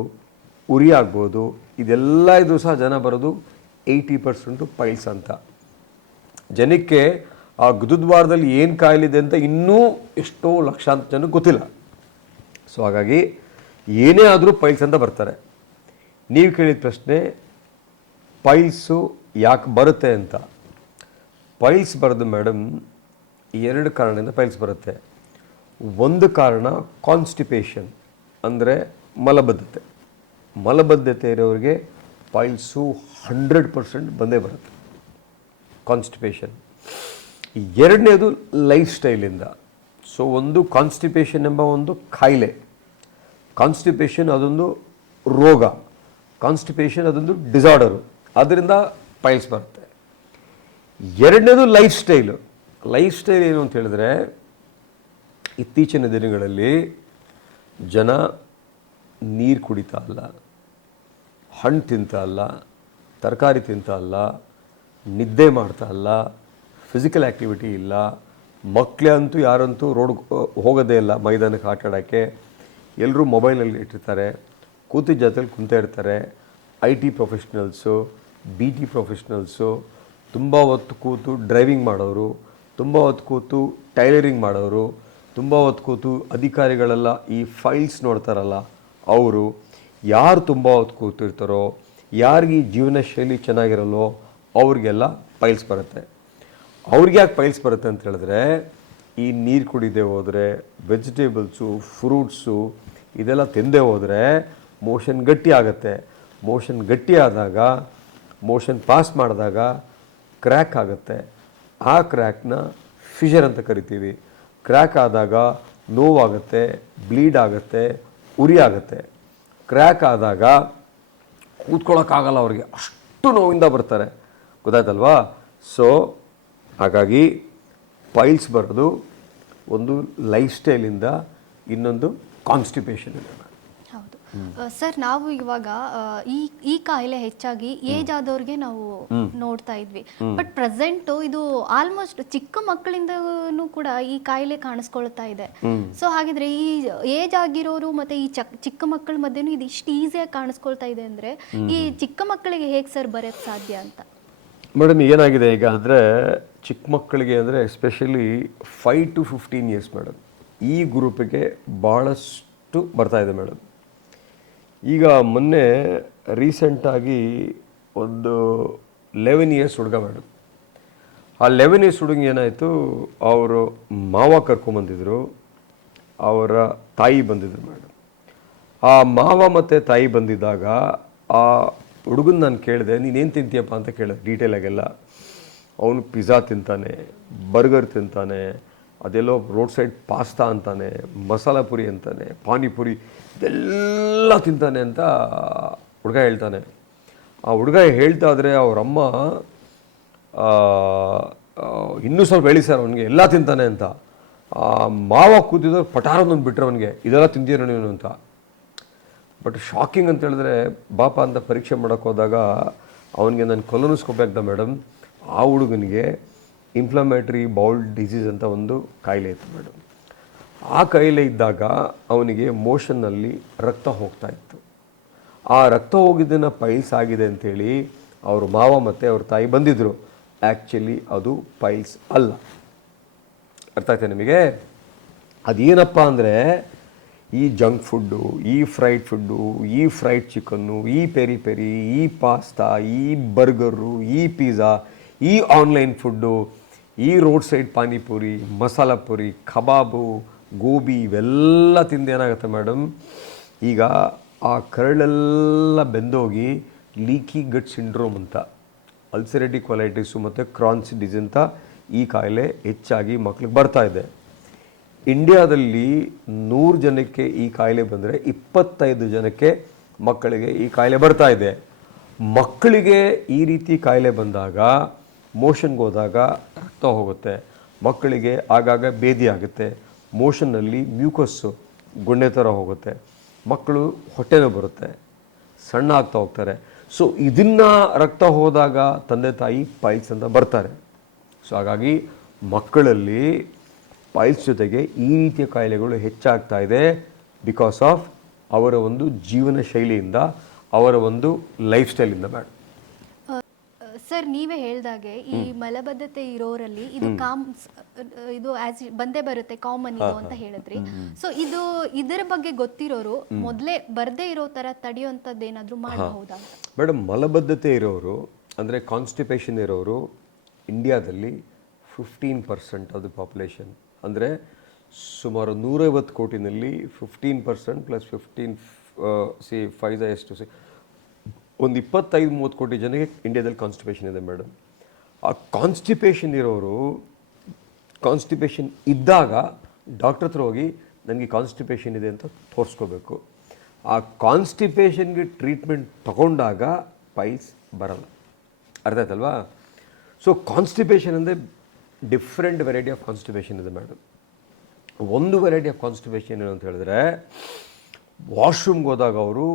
ಉರಿ ಆಗ್ಬೋದು. ಇದೆಲ್ಲ ಇದ್ರೂ ಸಹ ಜನ ಬರೋದು 80% ಪೈಲ್ಸ್ ಅಂತ. ಜನಕ್ಕೆ ಆ ಗುದದ್ವಾರದಲ್ಲಿ ಏನು ಕಾಯಿಲಿದೆ ಅಂತ ಇನ್ನೂ ಎಷ್ಟೋ ಲಕ್ಷಾಂತರ ಜನಕ್ಕೆ ಗೊತ್ತಿಲ್ಲ. ಸೊ ಹಾಗಾಗಿ ಏನೇ ಆದರೂ ಪೈಲ್ಸ್ ಅಂತ ಬರ್ತಾರೆ. ನೀವು ಕೇಳಿದ ಪ್ರಶ್ನೆ, ಪೈಲ್ಸು ಯಾಕೆ ಬರುತ್ತೆ ಅಂತ. ಪೈಲ್ಸ್ ಬರೋದು ಮೇಡಮ್ 2 ಕಾರಣದಿಂದ ಪೈಲ್ಸ್ ಬರುತ್ತೆ. ಒಂದು ಕಾರಣ ಕಾನ್ಸ್ಟಿಪೇಷನ್, ಅಂದರೆ ಮಲಬದ್ಧತೆ. ಮಲಬದ್ಧತೆ ಇರೋರಿಗೆ ಪೈಲ್ಸು 100% ಬಂದೇ ಬರುತ್ತೆ, ಕಾನ್ಸ್ಟಿಪೇಷನ್. ಎರಡನೇದು ಲೈಫ್ ಸ್ಟೈಲಿಂದ. ಸೊ ಒಂದು ಕಾನ್ಸ್ಟಿಪೇಷನ್ ಎಂಬ ಒಂದು ಕಾಯಿಲೆ, ಕಾನ್ಸ್ಟಿಪೇಷನ್ ಅದೊಂದು ರೋಗ, ಕಾನ್ಸ್ಟಿಪೇಷನ್ ಅದೊಂದು ಡಿಸಾರ್ಡರು, ಅದರಿಂದ ಪೈಲ್ಸ್ ಬರುತ್ತೆ. ಎರಡನೇದು ಲೈಫ್ ಸ್ಟೈಲು. ಲೈಫ್ ಸ್ಟೈಲ್ ಏನು ಅಂತ ಹೇಳಿದ್ರೆ, ಇತ್ತೀಚಿನ ದಿನಗಳಲ್ಲಿ ಜನ ನೀರು ಕುಡಿತಾ ಇಲ್ಲ, ಹಣ್ಣು ತಿಂತಾ ಇಲ್ಲ, ತರಕಾರಿ ತಿಂತಾ ಇಲ್ಲ, ನಿದ್ದೆ ಮಾಡ್ತಾ ಇಲ್ಲ, ಫಿಸಿಕಲ್ ಆ್ಯಕ್ಟಿವಿಟಿ ಇಲ್ಲ. ಮಕ್ಕಳಂತೂ ಯಾರಂತೂ ರೋಡ್ ಹೋಗೋದೇ ಇಲ್ಲ ಮೈದಾನಕ್ಕೆ ಆಟ ಆಡೋಕ್ಕೆ. ಎಲ್ಲರೂ ಮೊಬೈಲಲ್ಲಿ ಇಟ್ಟಿರ್ತಾರೆ, ಕೂತಿದ್ದ ಜೊತೆಲಿ ಕುಂತ ಇರ್ತಾರೆ. IT ಪ್ರೊಫೆಷ್ನಲ್ಸು, BT ಪ್ರೊಫೆಷ್ನಲ್ಸು, ತುಂಬ ಹೊತ್ತು ಕೂತು ಡ್ರೈವಿಂಗ್ ಮಾಡೋರು, ತುಂಬ ಹೊತ್ತು ಕೂತು ಟೈಲರಿಂಗ್ ಮಾಡೋರು, ತುಂಬ ಹೊತ್ತು ಕೂತು ಅಧಿಕಾರಿಗಳೆಲ್ಲ ಈ ಫೈಲ್ಸ್ ನೋಡ್ತಾರಲ್ಲ ಅವರು. ಯಾರು ತುಂಬ ಹೊತ್ತು ಕೂತಿರ್ತಾರೋ, ಯಾರಿಗೆ ಈ ಜೀವನ ಶೈಲಿ ಚೆನ್ನಾಗಿರಲ್ಲೋ ಅವ್ರಿಗೆಲ್ಲ ಪೈಲ್ಸ್ ಬರುತ್ತೆ. ಅವ್ರಿಗೆ ಯಾಕೆ ಪೈಲ್ಸ್ ಬರುತ್ತೆ ಅಂತ ಹೇಳಿದ್ರೆ, ಈ ನೀರು ಕುಡಿದೇ ಹೋದರೆ, ವೆಜಿಟೇಬಲ್ಸು, ಫ್ರೂಟ್ಸು ಇದೆಲ್ಲ ತಿಂದೇ ಹೋದರೆ ಮೋಷನ್ ಗಟ್ಟಿ ಆಗುತ್ತೆ. ಮೋಷನ್ ಗಟ್ಟಿ ಆದಾಗ, ಮೋಷನ್ ಪಾಸ್ ಮಾಡಿದಾಗ ಕ್ರ್ಯಾಕ್ ಆಗುತ್ತೆ. ಆ ಕ್ರ್ಯಾಕ್ನ ಫಿಶರ್ ಅಂತ ಕರಿತೀವಿ. ಕ್ರ್ಯಾಕ್ ಆದಾಗ ನೋವಾಗುತ್ತೆ, ಬ್ಲೀಡ್ ಆಗುತ್ತೆ, ಉರಿ ಆಗುತ್ತೆ. ಕ್ರ್ಯಾಕ್ ಆದಾಗ ಕೂತ್ಕೊಳ್ಳೋಕ್ಕಾಗಲ್ಲ ಅವ್ರಿಗೆ, ಅಷ್ಟು ನೋವಿಂದ ಬರ್ತಾರೆ, ಗೊತ್ತಾಯ್ತಲ್ವಾ? ಸೊ ಹಾಗಾಗಿ ಪೈಲ್ಸ್ ಬರೋದು ಒಂದು ಲೈಫ್ ಸ್ಟೈಲಿಂದ, ಇನ್ನೊಂದು ಕಾನ್ಸ್ಟಿಪೇಷನ್ ಇದೆ. ಹೌದು. ಸರ್ ನಾವು ಇವಾಗ ಈ ಈ ಕಾಯಿಲೆ ಹೆಚ್ಚಾಗಿ ಏಜ್ ಆದವ್ರಿಗೆ ನಾವು ನೋಡ್ತಾ ಇದ್ವಿ. ಬಟ್ ಪ್ರೆಸೆಂಟ್ ಇದು ಆಲ್ಮೋಸ್ಟ್ ಚಿಕ್ಕ ಮಕ್ಕಳಿಂದನೂ ಕೂಡ ಈ ಕಾಯಿಲೆ ಕಾಣಿಸ್ಕೊಳ್ತಾ ಇದೆ. ಸೊ ಹಾಗಿದ್ರೆ ಈ ಏಜ್ ಆಗಿರೋರು ಮತ್ತೆ ಈ ಚಿಕ್ಕ ಮಕ್ಕಳ ಮಧ್ಯೆನೂ ಇದು ಇಷ್ಟು ಈಸಿಯಾಗಿ ಕಾಣಿಸ್ಕೊಳ್ತಾ ಇದೆ ಅಂದ್ರೆ ಈ ಚಿಕ್ಕ ಮಕ್ಕಳಿಗೆ ಹೇಗೆ ಸರ್ ಬರೋಕ್ಕೆ ಸಾಧ್ಯ ಅಂತ? ಮೇಡಮ್ ಏನಾಗಿದೆ ಈಗ ಅಂದರೆ ಚಿಕ್ಕ ಮಕ್ಕಳಿಗೆ ಅಂದರೆ ಎಸ್ಪೆಷಲಿ 5 to 15 ಇಯರ್ಸ್ ಮೇಡಮ್, ಈ ಗ್ರೂಪಿಗೆ ಭಾಳಷ್ಟು ಬರ್ತಾಯಿದೆ ಮೇಡಮ್. ಈಗ ಮೊನ್ನೆ ರೀಸೆಂಟಾಗಿ ಒಂದು 11 ಇಯರ್ಸ್ ಹುಡುಗ ಮೇಡಮ್. ಆ 11 ಇಯರ್ಸ್ ಹುಡುಗ ಏನಾಯಿತು, ಅವರು ಮಾವ ಕರ್ಕೊಂಬಂದಿದ್ರು, ಅವರ ತಾಯಿ ಬಂದಿದ್ರು ಮೇಡಮ್. ಆ ಮಾವ ಮತ್ತು ತಾಯಿ ಬಂದಿದ್ದಾಗ ಆ ಹುಡುಗನ ನಾನು ಕೇಳಿದೆ, ನೀನೇನು ತಿಂತೀಯಪ್ಪ ಅಂತ ಕೇಳಿದೆ ಡೀಟೇಲಾಗೆಲ್ಲ. ಅವನು ಪಿಜ್ಜಾ ತಿಂತಾನೆ, ಬರ್ಗರ್ ತಿಂತಾನೆ, ಅದೆಲ್ಲೋ ರೋಡ್ ಸೈಡ್ ಪಾಸ್ತಾ ಅಂತಾನೆ, ಮಸಾಲ ಪುರಿ ಅಂತಾನೆ, ಪಾನಿಪುರಿ ಇದೆಲ್ಲ ತಿಂತಾನೆ ಅಂತ ಹುಡುಗ ಹೇಳ್ತಾನೆ. ಆ ಹುಡುಗ ಹೇಳ್ತಾ ಇದ್ರೆ ಅವರಮ್ಮ ಇನ್ನೂ ಸ್ವಲ್ಪ ಹೇಳಿ ಸರ್ ಅವನಿಗೆ ಎಲ್ಲ ತಿಂತಾನೆ ಅಂತ. ಆ ಮಾವ ಕೂತಿದ್ದವ್ರು ಪಟಾರದೊಂದು ಬಿಟ್ಟರೆ ಅವನಿಗೆ ಇದೆಲ್ಲ ತಿಂತೀರ ನೀನು ಅಂತ. ಬಟ್ ಶಾಕಿಂಗ್ ಅಂತ ಹೇಳಿದ್ರೆ, ಬಾಪ ಅಂತ ಪರೀಕ್ಷೆ ಮಾಡೋಕ್ಕೆ ಹೋದಾಗ ಅವನಿಗೆ ನಾನು ಕೊಲೊನೋಸ್ಕೋಪಿ ಆಗ್ದ ಮೇಡಮ್. ಆ ಹುಡುಗನಿಗೆ ಇನ್ಫ್ಲಮೇಟ್ರಿ ಬೌಲ್ ಡಿಸೀಸ್ ಅಂತ ಒಂದು ಕಾಯಿಲೆ ಇತ್ತು ಮೇಡಮ್. ಆ ಕಾಯಿಲೆ ಇದ್ದಾಗ ಅವನಿಗೆ ಮೋಷನ್ನಲ್ಲಿ ರಕ್ತ ಹೋಗ್ತಾ ಇತ್ತು. ಆ ರಕ್ತ ಹೋಗಿದ್ದನ್ನು ಪೈಲ್ಸ್ ಆಗಿದೆ ಅಂಥೇಳಿ ಅವರು ಮಾವ ಮತ್ತು ಅವ್ರ ತಾಯಿ ಬಂದಿದ್ದರು. ಆ್ಯಕ್ಚುಲಿ ಅದು ಪೈಲ್ಸ್ ಅಲ್ಲ. ಅರ್ಥ ಆಯ್ತಾ ನಿಮಗೆ? ಅದೇನಪ್ಪ ಅಂದರೆ ಈ ಜಂಕ್ ಫುಡ್ಡು, ಈ ಫ್ರೈಡ್ ಫುಡ್ಡು, ಈ ಫ್ರೈಡ್ ಚಿಕನ್ನು, ಈ ಪೆರಿ ಪೆರಿ, ಈ ಪಾಸ್ತಾ, ಈ ಬರ್ಗರು, ಈ ಪಿಜ್ಜಾ, ಈ ಆನ್ಲೈನ್ ಫುಡ್ಡು, ಈ ರೋಡ್ ಸೈಡ್ ಪಾನಿಪುರಿ, ಮಸಾಲ ಪುರಿ, ಕಬಾಬು, ಗೋಬಿ ಇವೆಲ್ಲ ತಿಂದು ಏನಾಗುತ್ತೆ ಮೇಡಮ್, ಈಗ ಆ ಕರಳೆಲ್ಲ ಬೆಂದೋಗಿ ಲೀಕಿ ಗಟ್ ಸಿಂಡ್ರೋಮ್ ಅಂತ, ಅಲ್ಸರೇಟಿವ್ ಕೊಲೈಟಿಸು ಮತ್ತು ಕ್ರಾನ್ಸ್ ಡಿಸೀಸ್ ಅಂತ ಈ ಕಾಯಿಲೆ ಹೆಚ್ಚಾಗಿ ಮಕ್ಳಿಗೆ ಬರ್ತಾ ಇದೆ. ಇಂಡಿಯಾದಲ್ಲಿ 100 ಜನಕ್ಕೆ ಈ ಕಾಯಿಲೆ ಬಂದರೆ 25 ಜನಕ್ಕೆ ಮಕ್ಕಳಿಗೆ ಈ ಕಾಯಿಲೆ ಬರ್ತಾ ಇದೆ. ಮಕ್ಕಳಿಗೆ ಈ ರೀತಿ ಕಾಯಿಲೆ ಬಂದಾಗ ಮೋಷನ್ಗೆ ಹೋದಾಗ ರಕ್ತ ಹೋಗುತ್ತೆ, ಮಕ್ಕಳಿಗೆ ಆಗಾಗ ಬೇದಿ ಆಗುತ್ತೆ, ಮೋಷನ್ನಲ್ಲಿ ಮ್ಯೂಕಸ್ಸು ಗುಂಡೆ ಥರ ಹೋಗುತ್ತೆ, ಮಕ್ಕಳು ಹೊಟ್ಟೆನೂ ಬರುತ್ತೆ, ಸಣ್ಣ ಆಗ್ತಾ ಹೋಗ್ತಾರೆ. ಸೊ ಇದನ್ನು ರಕ್ತ ಹೋದಾಗ ತಂದೆ ತಾಯಿ ಪೈಲ್ಸ್ ಅಂತ ಬರ್ತಾರೆ. ಸೊ ಹಾಗಾಗಿ ಮಕ್ಕಳಲ್ಲಿ ಪೈಲ್ಸ್ ಜೊತೆಗೆ ಈ ರೀತಿಯ ಕಾಯಿಲೆಗಳು ಹೆಚ್ಚಾಗ್ತಾ ಇದೆ ಬಿಕಾಸ್ ಆಫ್ ಅವರ ಒಂದು ಜೀವನ ಶೈಲಿಯಿಂದ, ಅವರ ಒಂದು ಲೈಫ್ ಸ್ಟೈಲಿಂದ ಮೇಡಮ್. ಸರ್ ನೀವೇ ಹೇಳ್ದಾಗೆ ಈ ಮಲಬದ್ಧತೆ ಇರೋರಲ್ಲಿ ಇದು ಬಂದೇ ಬರುತ್ತೆ, ಕಾಮನ್ ಇದು ಅಂತ ಹೇಳಿದ್ರಿ. ಸೊ ಇದರ ಬಗ್ಗೆ ಗೊತ್ತಿರೋರು ಮೊದಲೇ ಬರದೇ ಇರೋ ತರ ತಡೆಯುವಂಥದ್ದು ಏನಾದರೂ ಮಾಡಬಹುದಾ ಮೇಡಮ್? ಮಲಬದ್ಧತೆ ಇರೋರು ಅಂದರೆ ಕಾನ್ಸ್ಟಿಪೇಷನ್ ಇರೋರು ಇಂಡಿಯಾದಲ್ಲಿ 15% ಆಫ್ ದ ಪಾಪ್ಯುಲೇಷನ್. ಅಂದರೆ ಸುಮಾರು 150 ಕೋಟಿನಲ್ಲಿ 15% ಪ್ಲಸ್ 15 ಎಷ್ಟು ಒಂದು 25-30 ಕೋಟಿ ಜನಕ್ಕೆ ಇಂಡಿಯಾದಲ್ಲಿ ಕಾನ್ಸ್ಟಿಪೇಷನ್ ಇದೆ ಮೇಡಮ್. ಆ ಕಾನ್ಸ್ಟಿಪೇಷನ್ ಇರೋರು ಕಾನ್ಸ್ಟಿಪೇಷನ್ ಇದ್ದಾಗ ಡಾಕ್ಟ್ರ್ ಹತ್ರ ಹೋಗಿ ನನಗೆ ಕಾನ್ಸ್ಟಿಪೇಷನ್ ಇದೆ ಅಂತ ತೋರಿಸ್ಕೋಬೇಕು. ಆ ಕಾನ್ಸ್ಟಿಪೇಷನ್ಗೆ ಟ್ರೀಟ್ಮೆಂಟ್ ತಗೊಂಡಾಗ ಪೈಲ್ಸ್ ಬರಲ್ಲ. ಅರ್ಥ ಆಯ್ತಲ್ವಾ? ಸೊ ಕಾನ್ಸ್ಟಿಪೇಷನ್ ಅಂದರೆ ಡಿಫ್ರೆಂಟ್ ವೆರೈಟಿ ಆಫ್ ಕಾನ್ಸ್ಟಿಪೇಷನ್ ಇದೆ ಮೇಡಮ್. ಒಂದು ವೆರೈಟಿ ಆಫ್ ಕಾನ್ಸ್ಟಿಪೇಷನ್ ಏನು ಅಂತ ಹೇಳಿದ್ರೆ, ವಾಶ್ರೂಮ್ಗೆ ಹೋದಾಗ ಅವರು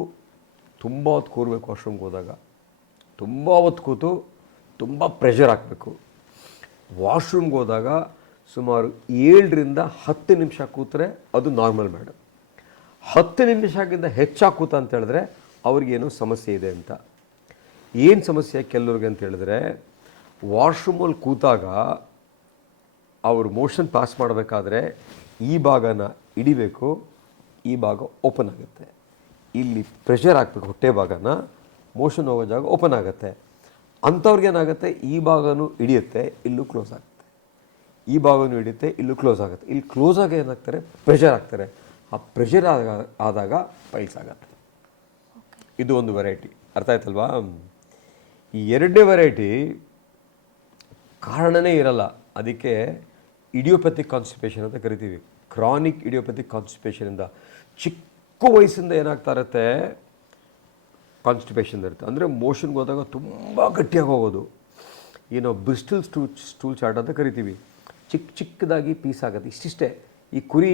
ತುಂಬ ಹೊತ್ತು ಕೂರಬೇಕು. ವಾಶ್ರೂಮ್ಗೆ ಹೋದಾಗ ತುಂಬ ಹೊತ್ತು ಕೂತು ತುಂಬ ಪ್ರೆಷರ್ ಹಾಕಬೇಕು. ವಾಶ್ರೂಮ್ಗೆ ಹೋದಾಗ ಸುಮಾರು 7ರಿಂದ 10 ನಿಮಿಷ ಕೂತ್ರೆ ಅದು ನಾರ್ಮಲ್ ಮೇಡಮ್. 10 ನಿಮಿಷಕ್ಕಿಂತ ಹೆಚ್ಚಾಗಿ ಕೂತ ಅಂತ ಹೇಳಿದ್ರೆ ಅವ್ರಿಗೇನೋ ಸಮಸ್ಯೆ ಇದೆ ಅಂತ. ಏನು ಸಮಸ್ಯೆ ಕೆಲವ್ರಿಗೆ ಅಂತ ಹೇಳಿದ್ರೆ, ವಾಶ್ರೂಮಲ್ಲಿ ಕೂತಾಗ ಅವರು ಮೋಷನ್ ಪಾಸ್ ಮಾಡಬೇಕಾದ್ರೆ ಈ ಭಾಗನ ಹಿಡಿಬೇಕು, ಈ ಭಾಗ ಓಪನ್ ಆಗುತ್ತೆ. ಇಲ್ಲಿ ಪ್ರೆಷರ್ ಹಾಕ್ಬೇಕು, ಹೊಟ್ಟೆ ಭಾಗನ, ಮೋಷನ್ ಹೋಗೋ ಜಾಗ ಓಪನ್ ಆಗುತ್ತೆ. ಅಂಥವ್ರಿಗೇನಾಗುತ್ತೆ, ಈ ಭಾಗನೂ ಹಿಡಿಯುತ್ತೆ, ಇಲ್ಲೂ ಕ್ಲೋಸ್ ಆಗುತ್ತೆ, ಈ ಭಾಗನೂ ಹಿಡಿಯುತ್ತೆ, ಇಲ್ಲೂ ಕ್ಲೋಸ್ ಆಗುತ್ತೆ. ಇಲ್ಲಿ ಕ್ಲೋಸ್ ಆಗಿ ಏನಾಗ್ತಾರೆ, ಪ್ರೆಷರ್ ಹಾಕ್ತಾರೆ. ಆ ಪ್ರೆಷರ್ ಆದಾಗ ಪೈಲ್ಸ್ ಆಗುತ್ತೆ. ಇದು ಒಂದು ವೆರೈಟಿ. ಅರ್ಥ ಆಯ್ತಲ್ವಾ? ಈ ಎರಡನೇ ವೆರೈಟಿ ಕಾರಣನೇ ಇರಲ್ಲ. ಅದಕ್ಕೆ ಇಡಿಯೋಪ್ಯಾಥಿಕ್ ಕಾನ್ಸ್ಟಿಪೇಷನ್ ಅಂತ ಕರಿತೀವಿ. ಕ್ರಾನಿಕ್ ಇಡಿಯೋಪ್ಯಾಥಿಕ್ ಕಾನ್ಸ್ಟಿಪೇಷನಿಂದ ಚಿಕ್ಕ ವಯಸ್ಸಿಂದ ಏನಾಗ್ತಾ ಇರುತ್ತೆ, ಕಾನ್ಸ್ಟಿಪೇಷನ್ ಇರುತ್ತೆ. ಅಂದರೆ ಮೋಷನ್ಗೆ ಹೋದಾಗ ತುಂಬ ಗಟ್ಟಿಯಾಗಿ ಹೋಗೋದು. ಏನೋ ಬ್ರಿಸ್ಟಲ್ ಸ್ಟೂಲ್ ಚಾರ್ಟ್ ಅಂತ ಕರಿತೀವಿ. ಚಿಕ್ಕದಾಗಿ ಪೀಸ್ ಆಗುತ್ತೆ, ಇಷ್ಟಿಷ್ಟೇ. ಈ ಕುರಿ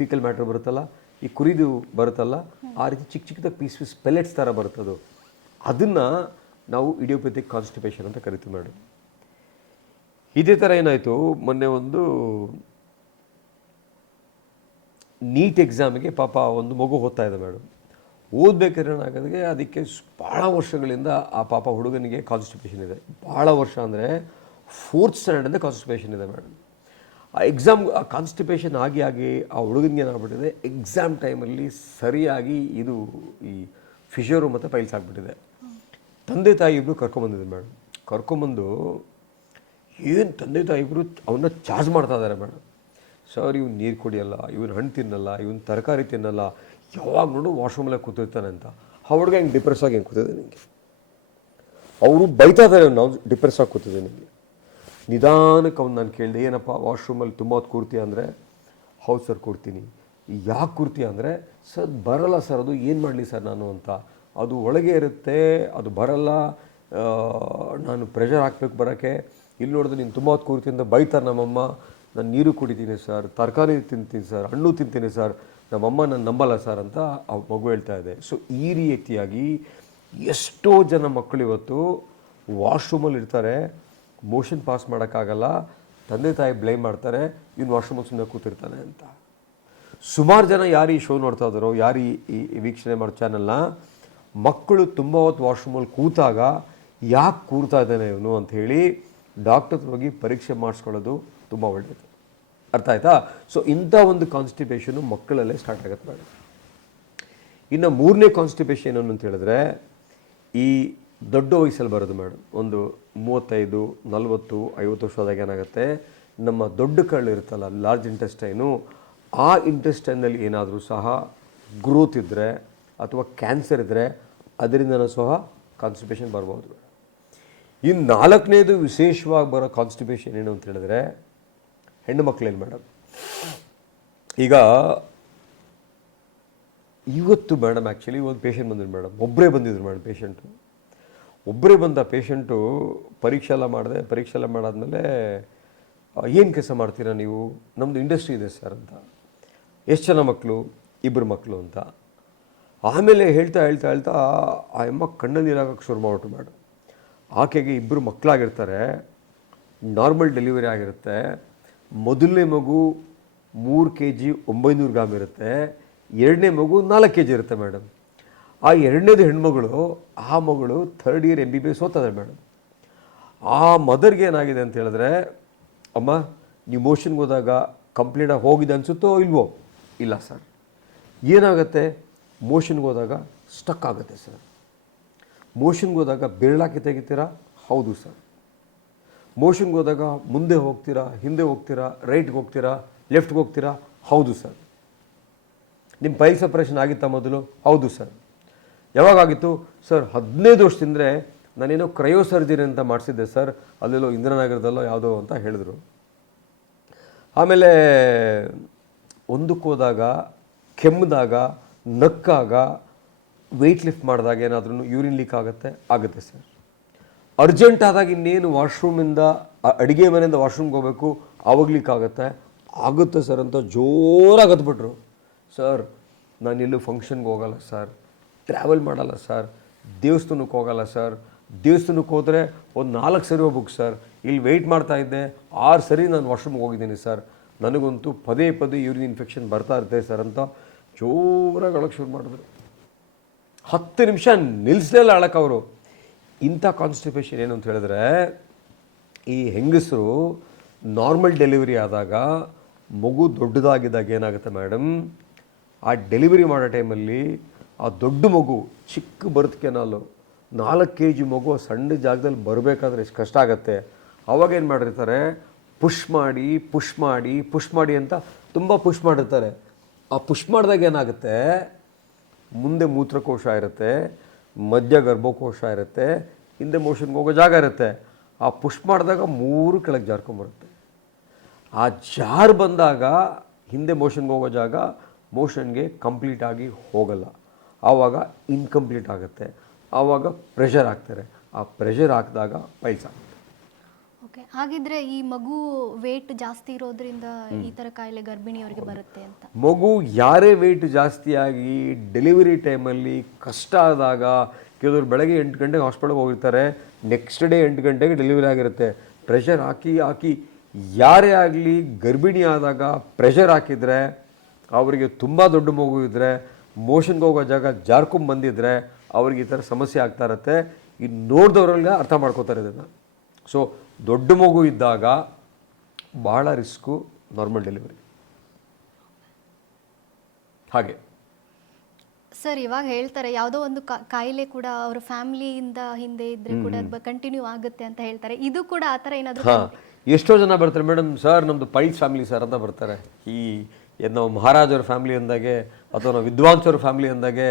ಫೀಕಲ್ ಮ್ಯಾಟ್ರ್ ಬರುತ್ತಲ್ಲ, ಈ ಕುರಿದು ಬರುತ್ತಲ್ಲ ಆ ರೀತಿ ಚಿಕ್ಕ ಚಿಕ್ಕದಾಗಿ ಪೀಸ್ ಪೆಲೆಟ್ಸ್ ಥರ ಬರುತ್ತದು. ಅದನ್ನು ನಾವು ಇಡಿಯೋಪೆಥಿಕ್ ಕಾನ್ಸ್ಟಿಪೇಷನ್ ಅಂತ ಕರಿತೀವಿ ಮೇಡಮ್. ಇದೇ ಥರ ಏನಾಯಿತು, ಮೊನ್ನೆ ಒಂದು ನೀಟ್ ಎಕ್ಸಾಮಿಗೆ ಪಾಪ ಒಂದು ಮಗು ಓದ್ತಾ ಇದೆ ಮೇಡಮ್. ಓದಬೇಕಾದ್ರೆ ಏನಾಗೋದಕ್ಕೆ ಅದಕ್ಕೆ ಭಾಳ ವರ್ಷಗಳಿಂದ ಆ ಪಾಪ ಹುಡುಗನಿಗೆ ಕಾನ್ಸ್ಟಿಪೇಷನ್ ಇದೆ. ಭಾಳ ವರ್ಷ ಅಂದರೆ 4th ಸ್ಟ್ಯಾಂಡರ್ಡಿಂದ ಕಾನ್ಸ್ಟಿಪೇಷನ್ ಇದೆ ಮೇಡಮ್. ಆ ಕಾನ್ಸ್ಟಿಪೇಷನ್ ಆಗಿ ಆ ಹುಡುಗನಿಗೆ ಏನಾಗ್ಬಿಟ್ಟಿದೆ, ಎಕ್ಸಾಮ್ ಟೈಮಲ್ಲಿ ಸರಿಯಾಗಿ ಈ ಫಿಶರು ಮತ್ತು ಪೈಲ್ಸ್ ಆಗಿಬಿಟ್ಟಿದೆ. ತಂದೆ ತಾಯಿ ಇಬ್ಬರು ಕರ್ಕೊಂಬಂದಿದೆ ಮೇಡಮ್. ಕರ್ಕೊಂಬಂದು ಏನು ತಂದೆ ತಾಯಿ ಇಬ್ಬರು ಅವನ್ನ ಚಾರ್ಜ್ ಮಾಡ್ತಾ ಇದ್ದಾರೆ ಮೇಡಮ್. ಸರ್ ಇವ್ನು ನೀರು ಕುಡಿಯಲ್ಲ, ಇವನು ಹಣ್ಣು ತಿನ್ನಲ್ಲ, ಇವನು ತರಕಾರಿ ತಿನ್ನಲ್ಲ, ಯಾವಾಗ ನೋಡು ವಾಶ್ರೂಮಲ್ಲೇ ಕೂತಿರ್ತಾನೆ ಅಂತ. ಆ ಹುಡುಗ ಹೆಂಗೆ ಡಿಪ್ರೆಸ್ ಆಗಿ ಹೆಂಗೆ ಕೂತಿದೆ ನಿಮಗೆ. ಅವರು ಬೈತಾ ಇದ್ದಾರೆ, ನಾವು ಡಿಪ್ರೆಸ್ ಆಗಿ ಕೂತಿದ್ದೆ ನಿಮಗೆ. ನಿಧಾನಕ್ಕೆ ಅವ್ನು ನಾನು ಕೇಳಿದೆ, ಏನಪ್ಪ ವಾಶ್ರೂಮಲ್ಲಿ ತುಂಬ ಹೊತ್ತು ಕೂರ್ತೀಯ ಅಂದರೆ, ಹೌದು ಸರ್ ಕೂರ್ತೀನಿ. ಯಾಕೆ ಕೂರ್ತೀಯ ಅಂದರೆ, ಸರ್ ಬರಲ್ಲ ಸರ್, ಅದು ಏನು ಮಾಡಲಿ ಸರ್ ನಾನು ಅಂತ. ಅದು ಒಳಗೆ ಇರುತ್ತೆ, ಅದು ಬರಲ್ಲ, ನಾನು ಪ್ರೆಷರ್ ಹಾಕ್ಬೇಕು ಬರೋಕ್ಕೆ. ಇಲ್ಲಿ ನೋಡಿದ್ರೆ ನೀನು ತುಂಬ ಹೊತ್ತು ಕೂರ್ತೀನಿ ಅಂತ ಬೈತಾರೆ ನಮ್ಮಮ್ಮ. ನಾನು ನೀರು ಕುಡಿತೀನಿ ಸರ್, ತರಕಾರಿ ತಿಂತೀನಿ ಸರ್, ಹಣ್ಣು ತಿಂತೀನಿ ಸರ್, ನಮ್ಮಮ್ಮ ನಾನು ನಂಬಲ್ಲ ಸರ್ ಅಂತ ಆ ಮಗು ಹೇಳ್ತಾ ಇದೆ. ಸೊ ಈ ರೀತಿಯಾಗಿ ಎಷ್ಟೋ ಜನ ಮಕ್ಕಳು ಇವತ್ತು ವಾಶ್ರೂಮಲ್ಲಿ ಇರ್ತಾರೆ, ಮೋಷನ್ ಪಾಸ್ ಮಾಡೋಕ್ಕಾಗಲ್ಲ, ತಂದೆ ತಾಯಿ ಬ್ಲೇಮ್ ಮಾಡ್ತಾರೆ, ಇವ್ನು ವಾಶ್ರೂಮಲ್ಲಿ ಸುಮ್ಮನೆ ಕೂತಿರ್ತಾನೆ ಅಂತ. ಸುಮಾರು ಜನ ಯಾರು ಈ ಶೋ ನೋಡ್ತಾ ಇದ್ದಾರೋ, ಯಾರು ಈ ವೀಕ್ಷಣೆ ಮಾಡೋ ಚಾನಲ್ನ, ಮಕ್ಕಳು ತುಂಬ ಹೊತ್ತು ವಾಶ್ರೂಮಲ್ಲಿ ಕೂತಾಗ ಯಾಕೆ ಕೂರ್ತಾ ಇದ್ದಾನೆ ಇವನು ಅಂತ ಹೇಳಿ ಡಾಕ್ಟರ್ ಹೋಗಿ ಪರೀಕ್ಷೆ ಮಾಡಿಸ್ಕೊಳ್ಳೋದು ತುಂಬ ಒಳ್ಳೆಯದು. ಅರ್ಥ ಆಯ್ತಾ? ಸೊ ಇಂಥ ಒಂದು ಕಾನ್ಸ್ಟಿಪೇಷನು ಮಕ್ಕಳಲ್ಲೇ ಸ್ಟಾರ್ಟ್ ಆಗುತ್ತೆ ಮೇಡಮ್. ಇನ್ನು 3ನೇ ಕಾನ್ಸ್ಟಿಪೇಷನ್ ಏನು ಅಂತ ಹೇಳಿದ್ರೆ, ಈ ದೊಡ್ಡ ವಯಸ್ಸಲ್ಲಿ ಬರೋದು ಮೇಡಮ್. ಒಂದು 35, 40, 50 ವರ್ಷದಾಗ ಏನಾಗುತ್ತೆ, ನಮ್ಮ ದೊಡ್ಡ ಕಳ್ಳು ಇರುತ್ತಲ್ಲ, ಲಾರ್ಜ್ ಇಂಟೆಸ್ಟೈನು, ಆ ಇಂಟೆಸ್ಟೈನಲ್ಲಿ ಏನಾದರೂ ಸಹ ಗ್ರೋತ್ ಇದ್ದರೆ ಅಥವಾ ಕ್ಯಾನ್ಸರ್ ಇದ್ದರೆ ಅದರಿಂದನೂ ಸಹ ಕಾನ್ಸ್ಟಿಪೇಷನ್ ಬರ್ಬೋದು. ಇನ್ನು 4ನೇದು ವಿಶೇಷವಾಗಿ ಬರೋ ಕಾನ್ಸ್ಟಿಪೇಷನ್ ಏನು ಅಂತ ಹೇಳಿದ್ರೆ, ಹೆಣ್ಣು ಮಕ್ಕಳೇನು ಮೇಡಮ್. ಈಗ ಇವತ್ತು ಮೇಡಮ್ ಆ್ಯಕ್ಚುಲಿ ಒಂದು ಪೇಷಂಟ್ ಬಂದಿದ್ರು ಮೇಡಮ್, ಒಬ್ಬರೇ ಬಂದಿದ್ರು ಮೇಡಮ್ ಪೇಷಂಟು. ಒಬ್ಬರೇ ಬಂದ ಪೇಷಂಟು ಪರೀಕ್ಷೆ ಎಲ್ಲ ಮಾಡಾದ್ಮೇಲೆ ಏನು ಕೆಲಸ ಮಾಡ್ತೀರಾ ನೀವು, ನಮ್ಮದು ಇಂಡಸ್ಟ್ರಿ ಇದೆ ಸರ್ ಅಂತ. ಎಷ್ಟು ಜನ ಮಕ್ಕಳು, 2 ಮಕ್ಕಳು ಅಂತ. ಆಮೇಲೆ ಹೇಳ್ತಾ ಆ ಅಮ್ಮ ಕಣ್ಣಲ್ಲಿ ನೀರಾಗಕ್ಕೆ ಶುರು ಮಾಡ್ಬಿಟ್ಟು ಮೇಡಮ್. ಆಕೆಗೆ 2 ಮಕ್ಕಳಾಗಿರ್ತಾರೆ, ನಾರ್ಮಲ್ ಡೆಲಿವರಿ ಆಗಿರುತ್ತೆ. ಮೊದಲನೇ ಮಗು 3 kg 900 ಗ್ರಾಮ್ ಇರುತ್ತೆ, 2ನೇ ಮಗು 4 kg ಇರುತ್ತೆ ಮೇಡಮ್. ಆ 2ನೇದು ಹೆಣ್ಮಗಳು, ಆ ಮಗಳು 3rd year MBBS ಓದ್ತದೆ ಮೇಡಮ್. ಆ ಮದರ್ಗೆ ಏನಾಗಿದೆ ಅಂತ ಹೇಳಿದ್ರೆ, ಅಮ್ಮ ನೀವು ಮೋಷನ್ಗೆ ಹೋದಾಗ ಕಂಪ್ಲೀಟಾಗಿ ಹೋಗಿದೆ ಅನಿಸುತ್ತೋ ಇಲ್ವೋ? ಇಲ್ಲ ಸರ್. ಏನಾಗುತ್ತೆ, ಮೋಷನ್ಗೆ ಹೋದಾಗ ಸ್ಟಕ್ ಆಗುತ್ತೆ ಸರ್. ಮೋಷನ್ಗೆ ಹೋದಾಗ ಬೆರಳಾಕಿ ತೆಗಿತೀರಾ? ಹೌದು ಸರ್. ಮೋಷನ್ಗೆ ಹೋದಾಗ ಮುಂದೆ ಹೋಗ್ತೀರಾ, ಹಿಂದೆ ಹೋಗ್ತೀರಾ, ರೈಟ್ಗೆ ಹೋಗ್ತೀರಾ, ಲೆಫ್ಟ್ಗೆ ಹೋಗ್ತೀರಾ? ಹೌದು ಸರ್. ನಿಮ್ಮ ಪೈಲ್ ಸಪ್ರೇಷನ್ ಆಗಿತ್ತಾ ಮೊದಲು? ಹೌದು ಸರ್. ಯಾವಾಗಾಗಿತ್ತು ಸರ್? 15 ವರ್ಷದಿಂದರೆ ನಾನೇನೋ ಕ್ರಯೋ ಸರ್ಜರಿ ಅಂತ ಮಾಡಿಸಿದ್ದೆ ಸರ್, ಅಲ್ಲೆಲ್ಲೋ ಇಂದಿರಾನಗರದಲ್ಲೋ ಯಾವುದೋ ಅಂತ ಹೇಳಿದ್ರು. ಆಮೇಲೆ ಒಂದಕ್ಕೆ ಹೋದಾಗ, ಕೆಮ್ಮಿದಾಗ, ನಕ್ಕಾಗ, ವೆಯ್ಟ್ ಲಿಫ್ಟ್ ಮಾಡಿದಾಗ ಏನಾದ್ರೂ ಯೂರಿನ್ ಲೀಕ್ ಆಗುತ್ತೆ ಸರ್. ಅರ್ಜೆಂಟ್ ಆದಾಗ ಇನ್ನೇನು ವಾಶ್ರೂಮಿಂದ, ಅಡುಗೆ ಮನೆಯಿಂದ ವಾಶ್ರೂಮ್ಗೆ ಹೋಗಬೇಕು, ಆವಾಗ ಲೀಕ್ ಆಗುತ್ತೆ ಸರ್ ಅಂತ ಜೋರಾಗಿ ಹತ್ಬಿಟ್ರು. ಸರ್ ನಾನೆಲ್ಲೂ ಫಂಕ್ಷನ್ಗೆ ಹೋಗಲ್ಲ ಸರ್, ಟ್ರಾವೆಲ್ ಮಾಡಲ್ಲ ಸರ್, ದೇವಸ್ಥಾನಕ್ಕೆ ಹೋಗಲ್ಲ ಸರ್, ದೇವಸ್ಥಾನಕ್ಕೆ ಹೋದರೆ ಒಂದು 4 ಸರಿ ಹೋಗ್ಬೇಕು ಸರ್, ಇಲ್ಲಿ ವೆಯ್ಟ್ ಮಾಡ್ತಾ ಇದ್ದೆ 6 ಸರಿ ನಾನು ವಾಶ್ರೂಮ್ಗೆ ಹೋಗಿದ್ದೀನಿ ಸರ್, ನನಗಂತೂ ಪದೇ ಯೂರಿನ್ ಇನ್ಫೆಕ್ಷನ್ ಬರ್ತಾ ಇರುತ್ತೆ ಸರ್ ಅಂತ ಜೋರಾಗಿ ಅಳಕ್ಕೆ ಶುರು ಮಾಡಿದ್ರು. 10 ನಿಮಿಷ ನಿಲ್ಲಿಸಲಿಲ್ಲ ಅಳಕ್ಕೆ ಅವರು. ಇಂಥ ಕಾನ್ಸ್ಟಿಪೇಷನ್ ಏನು ಅಂತ ಹೇಳಿದ್ರೆ, ಈ ಹೆಂಗಸರು ನಾರ್ಮಲ್ ಡೆಲಿವರಿ ಆದಾಗ, ಮಗು ದೊಡ್ಡದಾಗಿದ್ದಾಗ ಏನಾಗುತ್ತೆ ಮೇಡಮ್, ಆ ಡೆಲಿವರಿ ಮಾಡೋ ಟೈಮಲ್ಲಿ ಆ ದೊಡ್ಡ ಮಗು, ಚಿಕ್ಕ ಬರ್ತ್ ಕೆನಾಲು, 4 kg ಮಗು ಸಣ್ಣ ಜಾಗದಲ್ಲಿ ಬರಬೇಕಾದ್ರೆ ಎಷ್ಟು ಕಷ್ಟ ಆಗುತ್ತೆ. ಅವಾಗ ಏನು ಮಾಡಿರ್ತಾರೆ, ಪುಷ್ ಮಾಡಿ ಅಂತ ತುಂಬ ಪುಷ್ ಮಾಡಿರ್ತಾರೆ. ಆ ಪುಷ್ ಮಾಡಿದಾಗ ಏನಾಗುತ್ತೆ, ಮುಂದೆ ಮೂತ್ರಕೋಶ ಇರುತ್ತೆ, ಮಧ್ಯ ಗರ್ಭಕೋಶ ಇರುತ್ತೆ, ಹಿಂದೆ ಮೋಷನ್ಗೆ ಹೋಗೋ ಜಾಗ ಇರುತ್ತೆ. ಆ ಪುಷ್ ಮಾಡಿದಾಗ 3 ಕೆಳಗೆ ಜಾರ್ಕೊಂಬರುತ್ತೆ. ಆ ಜಾರ್ ಬಂದಾಗ ಹಿಂದೆ ಮೋಷನ್ಗೆ ಹೋಗೋ ಜಾಗ ಮೋಷನ್ಗೆ ಕಂಪ್ಲೀಟಾಗಿ ಹೋಗಲ್ಲ, ಆವಾಗ ಇನ್ಕಂಪ್ಲೀಟ್ ಆಗುತ್ತೆ. ಆವಾಗ ಪ್ರೆಷರ್ ಹಾಕ್ತಾರೆ. ಆ ಪ್ರೆಷರ್ ಹಾಕಿದಾಗ ಪೈಲ್ಸ್ ಆಗುತ್ತೆ. ಓಕೆ, ಹಾಗಿದ್ರೆ ಈ ಮಗು ವೇಟ್ ಜಾಸ್ತಿ ಇರೋದ್ರಿಂದ ಈ ತರ ಕಾಯಿಲೆ ಗರ್ಭಿಣಿಯವರಿಗೆ ಬರುತ್ತೆ ಅಂತ. ಮಗು ಯಾರೇ ವೆಯ್ಟ್ ಜಾಸ್ತಿಯಾಗಿ ಡೆಲಿವರಿ ಟೈಮಲ್ಲಿ ಕಷ್ಟ ಆದಾಗ ಕೆಲವರು ಬೆಳಗ್ಗೆ 8 ಗಂಟೆಗೆ ಹಾಸ್ಪಿಟಲ್ಗೆ ಹೋಗಿರ್ತಾರೆ, ನೆಕ್ಸ್ಟ್ ಡೇ 8 ಗಂಟೆಗೆ ಡೆಲಿವರಿ ಆಗಿರುತ್ತೆ. ಪ್ರೆಷರ್ ಹಾಕಿ ಯಾರೇ ಆಗಲಿ ಗರ್ಭಿಣಿ ಆದಾಗ ಪ್ರೆಷರ್ ಹಾಕಿದರೆ ಅವರಿಗೆ ತುಂಬ ದೊಡ್ಡ ಮಗು ಇದ್ದರೆ ಮೋಷನ್ಗೆ ಹೋಗೋ ಜಾಗ ಜಾರ್ಕೊಂಡ್ ಬಂದಿದ್ರೆ ಅವ್ರಿಗೆ ಈ ಥರ ಸಮಸ್ಯೆ ಆಗ್ತಾ ಇರುತ್ತೆ. ಈ ನೋಡಿದವ್ರೆಲ್ಲ ಅರ್ಥ ಮಾಡ್ಕೋತಾರೆ ಇದನ್ನು. ಸೊ ದೊಡ್ಡ ಮಗು ಇದ್ದಾಗ ಭಾಳ ರಿಸ್ಕು ನಾರ್ಮಲ್ ಡೆಲಿವರಿ. ಹಾಗೆ ಸರ್ ಇವಾಗ ಹೇಳ್ತಾರೆ ಯಾವುದೋ ಒಂದು ಕಾಯಿಲೆ ಕೂಡ ಅವ್ರ ಫ್ಯಾಮಿಲಿಯಿಂದ ಹಿಂದೆ ಇದ್ರೆ ಕೂಡ ಕಂಟಿನ್ಯೂ ಆಗುತ್ತೆ ಅಂತ ಹೇಳ್ತಾರೆ. ಇದು ಕೂಡ ಆ ಥರ ಏನಾದರೂ? ಹಾಂ, ಎಷ್ಟೋ ಜನ ಬರ್ತಾರೆ ಮೇಡಮ್, ಸರ್ ನಮ್ಮದು ಪೈಲ್ಸ್ ಫ್ಯಾಮಿಲಿ ಸರ್ ಅಂತ ಬರ್ತಾರೆ. ನಾವು ಮಹಾರಾಜರ ಫ್ಯಾಮಿಲಿ ಅಂದಾಗೆ, ಅಥವಾ ನಾವು ವಿದ್ವಾಂಸರ ಫ್ಯಾಮಿಲಿ ಅಂದಾಗೆ,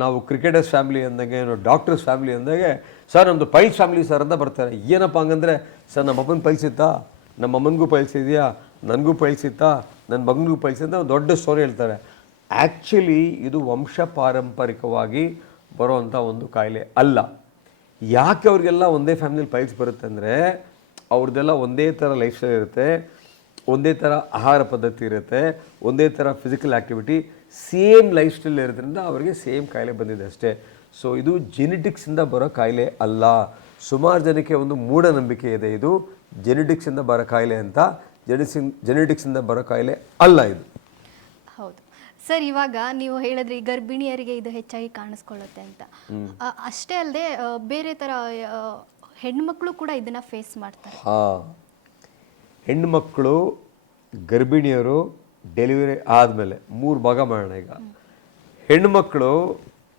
ನಾವು ಕ್ರಿಕೆಟರ್ಸ್ ಫ್ಯಾಮಿಲಿ ಅಂದಾಗೆ, ನಾವು ಡಾಕ್ಟರ್ಸ್ ಫ್ಯಾಮಿಲಿ ಅಂದಾಗೆ, ಸರ್ ನಮ್ಮದು ಪೈಲ್ಸ್ ಫ್ಯಾಮಿಲಿ ಸರ್ ಅಂತ ಬರ್ತಾರೆ. ಏನಪ್ಪ ಹಂಗಂದ್ರೆ, ಸರ್ ನಮ್ಮ ಅಪ್ಪನ ಪೈಲ್ಸ್ ಇತ್ತಾ, ನಮ್ಮ ಅಮ್ಮನಿಗೂ ಪೈಲ್ಸ್ ಇದೆಯಾ, ನನಗೂ ಪೈಲ್ಸ್ ಇತ್ತಾ, ನನ್ನ ಮಗನಿಗೂ ಪೈಲ್ಸ್ ಅಂತ ಒಂದು ದೊಡ್ಡ ಸ್ಟೋರಿ ಹೇಳ್ತಾರೆ. ಆ್ಯಕ್ಚುಲಿ ಇದು ವಂಶ ಪಾರಂಪರಿಕವಾಗಿ ಬರೋವಂಥ ಒಂದು ಕಾಯಿಲೆ ಅಲ್ಲ. ಯಾಕೆ ಅವ್ರಿಗೆಲ್ಲ ಒಂದೇ ಫ್ಯಾಮಿಲಿಲಿ ಪೈಲ್ಸ್ ಬರುತ್ತೆ ಅಂದರೆ, ಅವ್ರದ್ದೆಲ್ಲ ಒಂದೇ ಥರ ಲೈಫ್ ಸ್ಟೈಲ್ ಇರುತ್ತೆ, ಒಂದೇ ಥರ ಆಹಾರ ಪದ್ಧತಿ ಇರುತ್ತೆ, ಒಂದೇ ಥರ physical activity, same life style ಇರೋದ್ರಿಂದ ಅವರಿಗೆ ಸೇಮ್ ಕಾಯಿಲೆ ಬಂದಿದೆ ಅಷ್ಟೇ. ಸೊ ಇದು ಜೆನೆಟಿಕ್ಸಿಂದ ಬರೋ ಕಾಯಿಲೆ ಅಲ್ಲ. ಸುಮಾರು ಜನಕ್ಕೆ ಒಂದು ಮೂಢನಂಬಿಕೆ ಇದೆ, ಇದು ಜೆನೆಟಿಕ್ಸಿಂದ ಬರೋ ಕಾಯಿಲೆ ಅಂತ. ಜೆನೆಟಿಕ್ಸಿಂದ ಬರೋ ಕಾಯಿಲೆ ಅಲ್ಲ ಇದು. ಹೌದು ಸರ್, ಇವಾಗ ನೀವು ಹೇಳಿದ್ರಿ ಗರ್ಭಿಣಿಯರಿಗೆ ಇದು ಹೆಚ್ಚಾಗಿ ಕಾಣಿಸ್ಕೊಳ್ಳುತ್ತೆ ಅಂತ. ಅಷ್ಟೇ ಅಲ್ಲದೆ ಬೇರೆ ಥರ ಹೆಣ್ಮಕ್ಳು ಕೂಡ ಇದನ್ನು ಫೇಸ್ ಮಾಡ್ತಾರೆ. ಹಾಂ, ಹೆಣ್ಮಕ್ಳು ಗರ್ಭಿಣಿಯರು ಡೆಲಿವರಿ ಆದಮೇಲೆ 3 ಭಾಗ ಮಾಡೋಣ. ಈಗ ಹೆಣ್ಮಕ್ಳು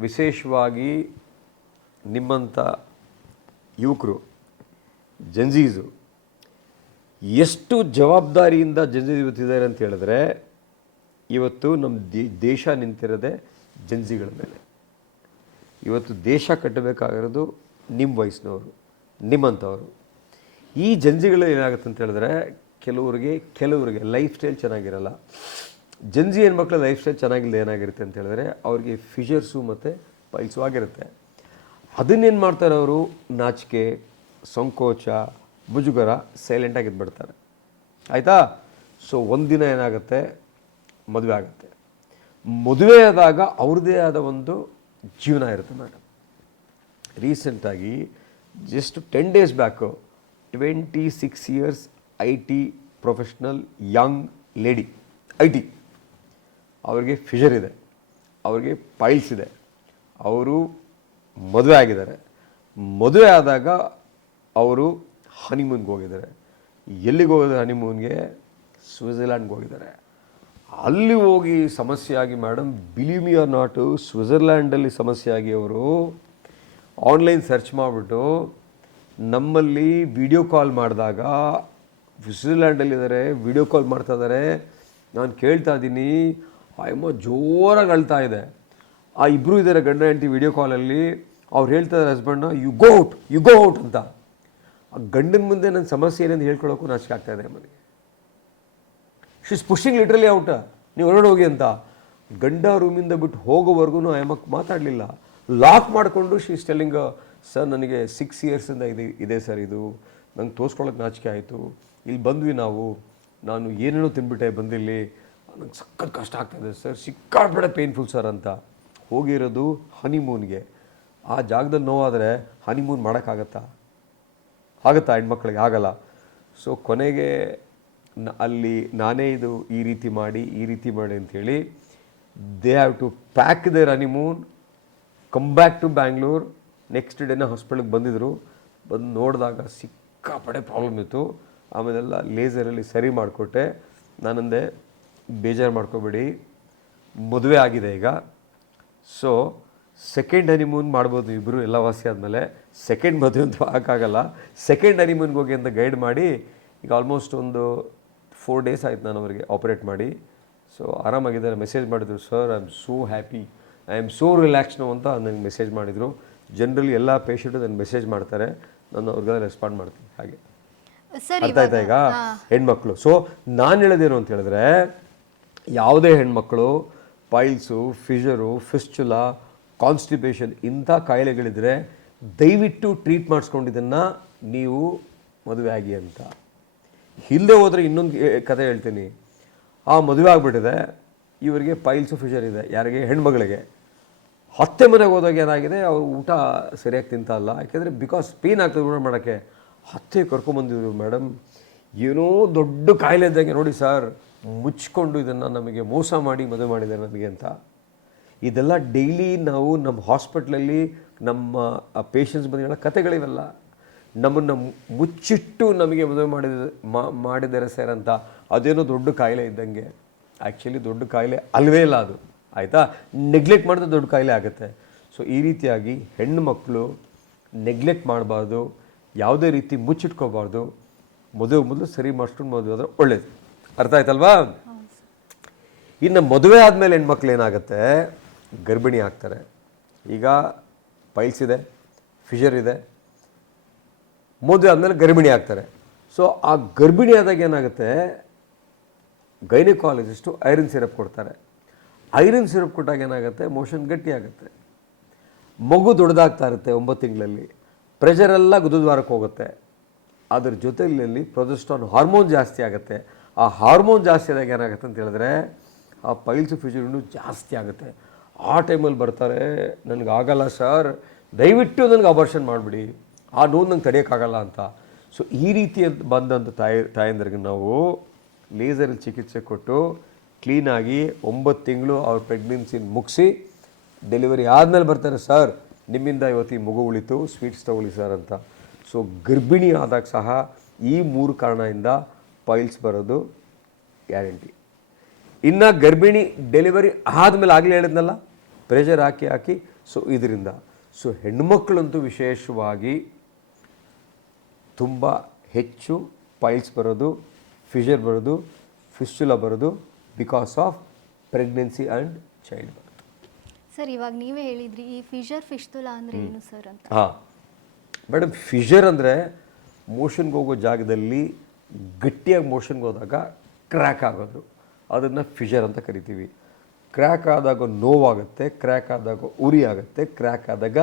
ವಿಶೇಷವಾಗಿ ನಿಮ್ಮಂಥ ಯುವಕರು, ಜಂಜೀಸು ಎಷ್ಟು ಜವಾಬ್ದಾರಿಯಿಂದ ಜಂಜೀಸ್ ಇವತ್ತಿದ್ದಾರೆ ಅಂತ ಹೇಳಿದ್ರೆ, ಇವತ್ತು ನಮ್ಮ ದೇಶ ನಿಂತಿರೋದೆ ಜಂಜಿಗಳ ಮೇಲೆ. ಇವತ್ತು ದೇಶ ಕಟ್ಟಬೇಕಾಗಿರೋದು ನಿಮ್ಮ ವಯಸ್ಸಿನವರು, ನಿಮ್ಮಂಥವರು. ಈ ಜಂಜಿಗಳು ಏನಾಗುತ್ತೆ ಅಂತ ಹೇಳಿದ್ರೆ, ಕೆಲವರಿಗೆ ಲೈಫ್ ಸ್ಟೈಲ್ ಚೆನ್ನಾಗಿರಲ್ಲ. ಜಂಜಿ ಹೆಣ್ಮಕ್ಳ ಲೈಫ್ ಸ್ಟೈಲ್ ಚೆನ್ನಾಗಿಲ್ಲ, ಏನಾಗಿರುತ್ತೆ ಅಂತ ಹೇಳಿದ್ರೆ ಅವ್ರಿಗೆ ಫಿಷರ್ಸು ಮತ್ತು ಪೈಲ್ಸು ಆಗಿರುತ್ತೆ. ಅದನ್ನೇನು ಮಾಡ್ತಾರೆ ಅವರು, ನಾಚಿಕೆ, ಸಂಕೋಚ, ಮುಜುಗರ, ಸೈಲೆಂಟಾಗಿ ಇದ್ಬಿಡ್ತಾರೆ. ಆಯಿತಾ? ಸೊ ಒಂದಿನ ಏನಾಗುತ್ತೆ, ಮದುವೆ ಆಗುತ್ತೆ. ಮದುವೆ ಆದಾಗ ಅವ್ರದ್ದೇ ಆದ ಒಂದು ಜೀವನ ಇರುತ್ತೆ ಮೇಡಮ್. ರೀಸೆಂಟಾಗಿ just 10 days back 26 years IT professional Young lady, IT, ಅವ್ರಿಗೆ ಫಿಷರ್ ಇದೆ, ಅವ್ರಿಗೆ ಪೈಲ್ಸ್ ಇದೆ, ಅವರು ಮದುವೆ ಆಗಿದ್ದಾರೆ. ಮದುವೆ ಆದಾಗ ಅವರು ಹನಿಮೂನ್ಗೆ ಹೋಗಿದ್ದಾರೆ. ಎಲ್ಲಿಗೆ ಹೋಗಿದ್ದಾರೆ ಹನಿಮೂನ್ಗೆ? ಸ್ವಿಟ್ಜರ್ಲ್ಯಾಂಡ್ಗೆ ಹೋಗಿದ್ದಾರೆ. ಅಲ್ಲಿ ಹೋಗಿ ಸಮಸ್ಯೆ ಆಗಿ ಮೇಡಮ್, ಬಿಲೀವ್ ಮಿ ಆರ್ ನಾಟು, ಸ್ವಿಟ್ಜರ್ಲ್ಯಾಂಡಲ್ಲಿ ಸಮಸ್ಯೆ ಆಗಿ ಅವರು ಆನ್ಲೈನ್ ಸರ್ಚ್ ಮಾಡಿಬಿಟ್ಟು ನಮ್ಮಲ್ಲಿ ವಿಡಿಯೋ ಕಾಲ್ ಮಾಡಿದಾಗ, ಸ್ವಿಟ್ಜರ್ಲ್ಯಾಂಡಲ್ಲಿದ್ದಾರೆ, ವಿಡಿಯೋ ಕಾಲ್ ಮಾಡ್ತಾ ಇದ್ದಾರೆ, ನಾನು ಕೇಳ್ತಾ ಇದ್ದೀನಿ, ಅಯ್ಯಮ್ಮ ಜೋರಾಗಿ ಅಳ್ತಾ ಇದೆ. ಆ ಇಬ್ಬರು ಇದ್ದಾರೆ ಗಂಡ ಹೆಂಡತಿ ವಿಡಿಯೋ ಕಾಲಲ್ಲಿ. ಅವ್ರು ಹೇಳ್ತಾ ಇದ್ದಾರೆ ಹಸ್ಬೆಂಡ್ನ, ಯು ಗೋ ಔಟ್ ಅಂತ. ಆ ಗಂಡನ ಮುಂದೆ ನನ್ನ ಸಮಸ್ಯೆ ಏನೆಂದು ಹೇಳ್ಕೊಳ್ಳೋಕ್ಕೂ ನಾಚಿಕೆ ಆಗ್ತಾ ಇದೆ ಮನೆಗೆ. She is pushing literally out, ನೀವು ಹೊರಗಡೆ ಹೋಗಿ ಅಂತ. ಗಂಡ ರೂಮಿಂದ ಬಿಟ್ಟು ಹೋಗೋವರೆಗೂ ಅಮ್ಮಕ್ಕೆ ಮಾತಾಡಲಿಲ್ಲ, ಲಾಕ್ ಮಾಡಿಕೊಂಡು ಶಿ ಇಸ್ ಟೆಲ್ಲಿಂಗ್, ಸರ್ ನನಗೆ 6 yearsಯಿಂದ ಇದೆ ಸರ್, ಇದು ನಂಗೆ ತೋರಿಸ್ಕೊಳ್ಳೋಕೆ ನಾಚಿಕೆ ಆಯಿತು, ಇಲ್ಲಿ ಬಂದ್ವಿ ನಾನು ಏನೇನೋ ತಿನ್ಬಿಟ್ಟೆ ಬಂದಿಲ್ಲಿ, ನಂಗೆ ಸಖತ್ ಕಷ್ಟ ಆಗ್ತಾಯಿದೆ ಸರ್, ಸಿಕ್ಕಾಡ್ಬೇಡ ಪೇನ್ಫುಲ್ ಸರ್ ಅಂತ. ಹೋಗಿರೋದು ಹನಿಮೂನ್ಗೆ. ಆ ಜಾಗದಲ್ಲಿ ನೋವಾದರೆ ಹನಿಮೂನ್ ಮಾಡೋಕ್ಕಾಗತ್ತಾ ಹೆಣ್ಮಕ್ಳಿಗೆ? ಆಗಲ್ಲ. ಸೊ ಕೊನೆಗೆ ಅಲ್ಲಿ ನಾನೇ ಇದು ಈ ರೀತಿ ಮಾಡಿ ಅಂಥೇಳಿ they have to pack their honeymoon, come back to Bangalore. Next ಡೇನ ಹಾಸ್ಪಿಟಲ್ಗೆ ಬಂದು ನೋಡಿದಾಗ ಸಿಕ್ಕಾಪಡೆ ಪ್ರಾಬ್ಲಮ್ ಇತ್ತು. ಆಮೇಲೆಲ್ಲ ಲೇಸರಲ್ಲಿ ಸರಿ ಮಾಡಿಕೊಟ್ಟೆ. ನಾನಂದೆ, ಬೇಜಾರು ಮಾಡ್ಕೋಬೇಡಿ, ಮದುವೆ ಆಗಿದೆ ಈಗ. ಸೊ ಸೆಕೆಂಡ್ ಹನಿಮೂನ್ ಮಾಡ್ಬೋದು ಇಬ್ಬರು ಎಲ್ಲ ವಾಸಿ ಆದಮೇಲೆ. ಸೆಕೆಂಡ್ ಮದುವೆ ಅಂತೂ ಹಾಕಾಗಲ್ಲ. ಸೆಕೆಂಡ್ ಹನಿಮೂನ್ಗೆ ಹೋಗಿ ಅಂತ ಗೈಡ್ ಮಾಡಿ ಈಗ ಆಲ್ಮೋಸ್ಟ್ ಒಂದು 4 days ಆಯ್ತು ನಾನು ಅವರಿಗೆ ಆಪ್ರೇಟ್ ಮಾಡಿ. ಸೊ ಆರಾಮಾಗಿದ್ದಾರೆ. ಮೆಸೇಜ್ ಮಾಡಿದ್ರು, sir I am so happy, I am so relax no ಅಂತ ನನಗೆ ಮೆಸೇಜ್ ಮಾಡಿದರು. ಜನರಲಿ ಎಲ್ಲ ಪೇಷಂಟು ನನಗೆ ಮೆಸೇಜ್ ಮಾಡ್ತಾರೆ, ನಾನು ಅವ್ರಿಗೆಲ್ಲ ರೆಸ್ಪಾಂಡ್ ಮಾಡ್ತೀನಿ. ಹಾಗೆ ಅರ್ಥ ಆಯ್ತಾ ಈಗ ಹೆಣ್ಮಕ್ಳು? ಸೊ ನಾನು ಹೇಳೋದೇನು ಅಂತ ಹೇಳಿದ್ರೆ, ಯಾವುದೇ ಹೆಣ್ಮಕ್ಳು ಪೈಲ್ಸು, ಫಿಷರು, ಫಿಸ್ಚುಲಾ, ಕಾನ್ಸ್ಟಿಪೇಷನ್ ಇಂಥ ಕಾಯಿಲೆಗಳಿದ್ರೆ ದಯವಿಟ್ಟು ಟ್ರೀಟ್ ಮಾಡಿಸ್ಕೊಂಡಿದ್ದನ್ನು ನೀವು ಮದುವೆ ಆಗಿ ಅಂತ. ಇಲ್ಲದೆ ಹೋದರೆ ಇನ್ನೊಂದು ಕತೆ ಹೇಳ್ತೀನಿ. ಆ ಮದುವೆ ಆಗಿಬಿಟ್ಟಿದೆ, ಇವರಿಗೆ ಪೈಲ್ಸು ಫಿಷರ್ ಇದೆ, ಯಾರಿಗೆ? ಹೆಣ್ಮಗಳಿಗೆ. ಅತ್ತೆ ಮನೆಗೆ ಹೋದಾಗ ಏನಾಗಿದೆ, ಅವ್ರು ಊಟ ಸರಿಯಾಗಿ ತಿಂತಲ್ಲ. ಯಾಕೆಂದರೆ ಬಿಕಾಸ್ ಪೇನ್ ಆಗ್ತದೆ ಊಟ ಮಾಡೋಕ್ಕೆ. ಅತ್ತೆ ಕರ್ಕೊಂಬಂದಿದ್ರು, ಮೇಡಮ್ ಏನೋ ದೊಡ್ಡ ಕಾಯಿಲೆ ಇದ್ದಂಗೆ ನೋಡಿ ಸರ್, ಮುಚ್ಕೊಂಡು ಇದನ್ನು ನಮಗೆ ಮೋಸ ಮಾಡಿ ಮದುವೆ ಮಾಡಿದ್ದಾರೆ ನನಗೆ ಅಂತ. ಇದೆಲ್ಲ ಡೈಲಿ ನಾವು ನಮ್ಮ ಹಾಸ್ಪಿಟ್ಲಲ್ಲಿ ನಮ್ಮ ಪೇಷಂಟ್ಸ್ ಬಂದು ಹೇಳೋ ಕತೆಗಳಿವೆಲ್ಲ. ನಮ್ಮನ್ನು ಮುಚ್ಚಿಟ್ಟು ನಮಗೆ ಮದುವೆ ಮಾಡಿದ್ದಾರೆ ಸರ್ ಅಂತ. ಅದೇನೋ ದೊಡ್ಡ ಕಾಯಿಲೆ ಇದ್ದಂಗೆ. ಆ್ಯಕ್ಚುಲಿ ದೊಡ್ಡ ಕಾಯಿಲೆ ಅಲ್ವೇ ಇಲ್ಲ ಅದು, ಆಯಿತಾ? ನೆಗ್ಲೆಕ್ಟ್ ಮಾಡಿದ್ರೆ ದೊಡ್ಡ ಕಾಯಿಲೆ ಆಗುತ್ತೆ. ಸೊ ಈ ರೀತಿಯಾಗಿ ಹೆಣ್ಣು ಮಕ್ಕಳು ನೆಗ್ಲೆಕ್ಟ್ ಮಾಡಬಾರ್ದು, ಯಾವುದೇ ರೀತಿ ಮುಚ್ಚಿಟ್ಕೋಬಾರ್ದು. ಮದುವೆ ಮೊದಲು ಸರಿ ಮಾಡಿಸ್ಕೊಂಡು ಮದುವೆ ಆದರೆ ಒಳ್ಳೇದು. ಅರ್ಥ ಆಯ್ತಲ್ವಾ? ಇನ್ನು ಮದುವೆ ಆದಮೇಲೆ ಹೆಣ್ಮಕ್ಳು ಏನಾಗುತ್ತೆ, ಗರ್ಭಿಣಿ ಆಗ್ತಾರೆ. ಈಗ ಪೈಲ್ಸ್ ಇದೆ, ಫಿಷರ್ ಇದೆ, ಮದುವೆ ಆದಮೇಲೆ ಗರ್ಭಿಣಿ ಆಗ್ತಾರೆ. ಸೊ ಆ ಗರ್ಭಿಣಿ ಆದಾಗ ಏನಾಗುತ್ತೆ, ಗೈನಕಾಲಜಿಸ್ಟು ಐರನ್ ಸಿರಪ್ ಕೊಡ್ತಾರೆ. ಐರನ್ ಸಿರಪ್ ಕೊಟ್ಟಾಗ ಏನಾಗುತ್ತೆ, ಮೋಷನ್ ಗಟ್ಟಿ ಆಗುತ್ತೆ, ಮಗು ದೊಡ್ಡದಾಗ್ತಾ ಇರುತ್ತೆ 9 ತಿಂಗಳಲ್ಲಿ, ಪ್ರೆಷರೆಲ್ಲ ಗುದದ್ವಾರಕ್ಕೆ ಹೋಗುತ್ತೆ. ಅದ್ರ ಜೊತೆಯಲ್ಲಿ ಪ್ರೊಜೆಸ್ಟ್ರಾನ್ ಹಾರ್ಮೋನ್ ಜಾಸ್ತಿ ಆಗುತ್ತೆ. ಆ ಹಾರ್ಮೋನ್ ಜಾಸ್ತಿ ಆದಾಗ ಏನಾಗುತ್ತೆ ಅಂತ ಹೇಳಿದ್ರೆ, ಆ ಪೈಲ್ಸು ಫಿಷರ್ ಜಾಸ್ತಿ ಆಗುತ್ತೆ. ಆ ಟೈಮಲ್ಲಿ ಬರ್ತಾರೆ, ನನಗೆ ಆಗಲ್ಲ ಸರ್, ದಯವಿಟ್ಟು ನನಗೆ ಅಬಾರ್ಷನ್ ಮಾಡಿಬಿಡಿ, ಆ ನೋವು ನಂಗೆ ತಡೆಯೋಕ್ಕಾಗಲ್ಲ ಅಂತ. ಸೊ ಈ ರೀತಿ ಬಂದಂಥ ತಾಯಂದ್ರಿಗೆ ನಾವು ಲೇಸರಲ್ಲಿ ಚಿಕಿತ್ಸೆ ಕೊಟ್ಟು ಕ್ಲೀನಾಗಿ 9 ತಿಂಗಳು ಅವ್ರ ಪ್ರೆಗ್ನೆನ್ಸಿನ ಮುಗಿಸಿ ಡೆಲಿವರಿ ಆದಮೇಲೆ ಬರ್ತಾರೆ, ಸರ್ ನಿಮ್ಮಿಂದ ಇವತ್ತು ಈ ಮಗು ಉಳಿತು, ಸ್ವೀಟ್ಸ್ ತಗೊಳ್ಳಿ ಸರ್ ಅಂತ. ಸೊ ಗರ್ಭಿಣಿ ಆದಾಗ ಸಹ ಈ 3 ಕಾರಣದಿಂದ ಪೈಲ್ಸ್ ಬರೋದು ಗ್ಯಾರಂಟಿ. ಇನ್ನು ಗರ್ಭಿಣಿ ಡೆಲಿವರಿ ಆದಮೇಲೆ ಆಗಲೇ ಹೇಳಿದ್ನಲ್ಲ, ಪ್ರೆಷರ್ ಹಾಕಿ ಸೊ ಇದರಿಂದ. ಸೊ ಹೆಣ್ಣುಮಕ್ಕಳಂತೂ ವಿಶೇಷವಾಗಿ ತುಂಬ ಹೆಚ್ಚು ಪೈಲ್ಸ್ ಬರೋದು, ಫಿಷರ್ ಬರೋದು, ಫಿಸ್ಟುಲಾ ಬರೋದು because of pregnancy and child birth. Sir, ಇವಾಗ ನೀವೇ ಹೇಳಿದ್ರಿ ಈ ಫಿಸ್ಟುಲಾ ಅಂದರೆ ಏನು ಸರ್ ಅಂತ. ಹಾಂ ಮೇಡಮ್, ಫಿಷರ್ ಅಂದರೆ ಮೋಷನ್ಗೆ ಹೋಗೋ ಜಾಗದಲ್ಲಿ ಗಟ್ಟಿಯಾಗಿ ಮೋಷನ್ಗೆ ಹೋದಾಗ ಕ್ರ್ಯಾಕ್ ಆಗೋದು, ಅದನ್ನು ಫಿಷರ್ ಅಂತ ಕರಿತೀವಿ. ಕ್ರ್ಯಾಕ್ ಆದಾಗ ನೋವಾಗುತ್ತೆ, ಕ್ರ್ಯಾಕ್ ಆದಾಗ ಉರಿ ಆಗುತ್ತೆ, ಕ್ರ್ಯಾಕ್ ಆದಾಗ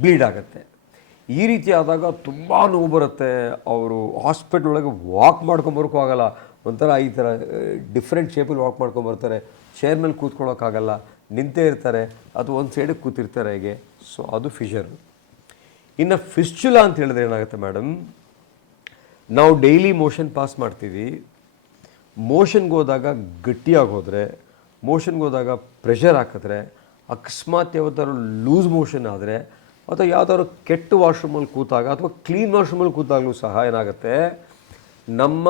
ಬ್ಲೀಡ್ ಆಗುತ್ತೆ. ಈ ರೀತಿ ಆದಾಗ ತುಂಬ ನೋವು ಬರುತ್ತೆ. ಅವರು ಹಾಸ್ಪಿಟ್ಲ್ ಒಳಗೆ ವಾಕ್ ಮಾಡ್ಕೊಂಬರೋಕ್ಕೂ ಆಗಲ್ಲ, ಒಂಥರ ಈ ಥರ ಡಿಫ್ರೆಂಟ್ ಶೇಪಲ್ಲಿ ವಾಕ್ ಮಾಡ್ಕೊಂಬರ್ತಾರೆ. ಚೇರ್ ಮೇಲೆ ಕೂತ್ಕೊಳ್ಳೋಕ್ಕಾಗಲ್ಲ, ನಿಂತೇ ಇರ್ತಾರೆ, ಅದು ಒಂದು ಸೈಡಿಗೆ ಕೂತಿರ್ತಾರೆ ಹೇಗೆ. ಸೊ ಅದು ಫಿಷರು. ಇನ್ನು ಫಿಸ್ಟುಲಾ ಅಂತ ಹೇಳಿದ್ರೆ ಏನಾಗುತ್ತೆ ಮೇಡಮ್, ನಾವು ಡೈಲಿ ಮೋಷನ್ ಪಾಸ್ ಮಾಡ್ತೀವಿ, ಮೋಷನ್ಗೆ ಹೋದಾಗ ಗಟ್ಟಿಯಾಗಿ ಹೋದರೆ, ಮೋಷನ್ಗೆ ಹೋದಾಗ ಪ್ರೆಷರ್ ಹಾಕಿದ್ರೆ, ಅಕಸ್ಮಾತ್ ಯಾವತ್ತಾದ್ರು ಲೂಸ್ ಮೋಷನ್ ಆದರೆ, ಅಥವಾ ಯಾವುದಾದ್ರು ಕೆಟ್ಟ ವಾಶ್ರೂಮಲ್ಲಿ ಕೂತಾಗ ಅಥವಾ ಕ್ಲೀನ್ ವಾಶ್ರೂಮಲ್ಲಿ ಕೂತಾಗಲೂ ಸಹ ಏನಾಗುತ್ತೆ, ನಮ್ಮ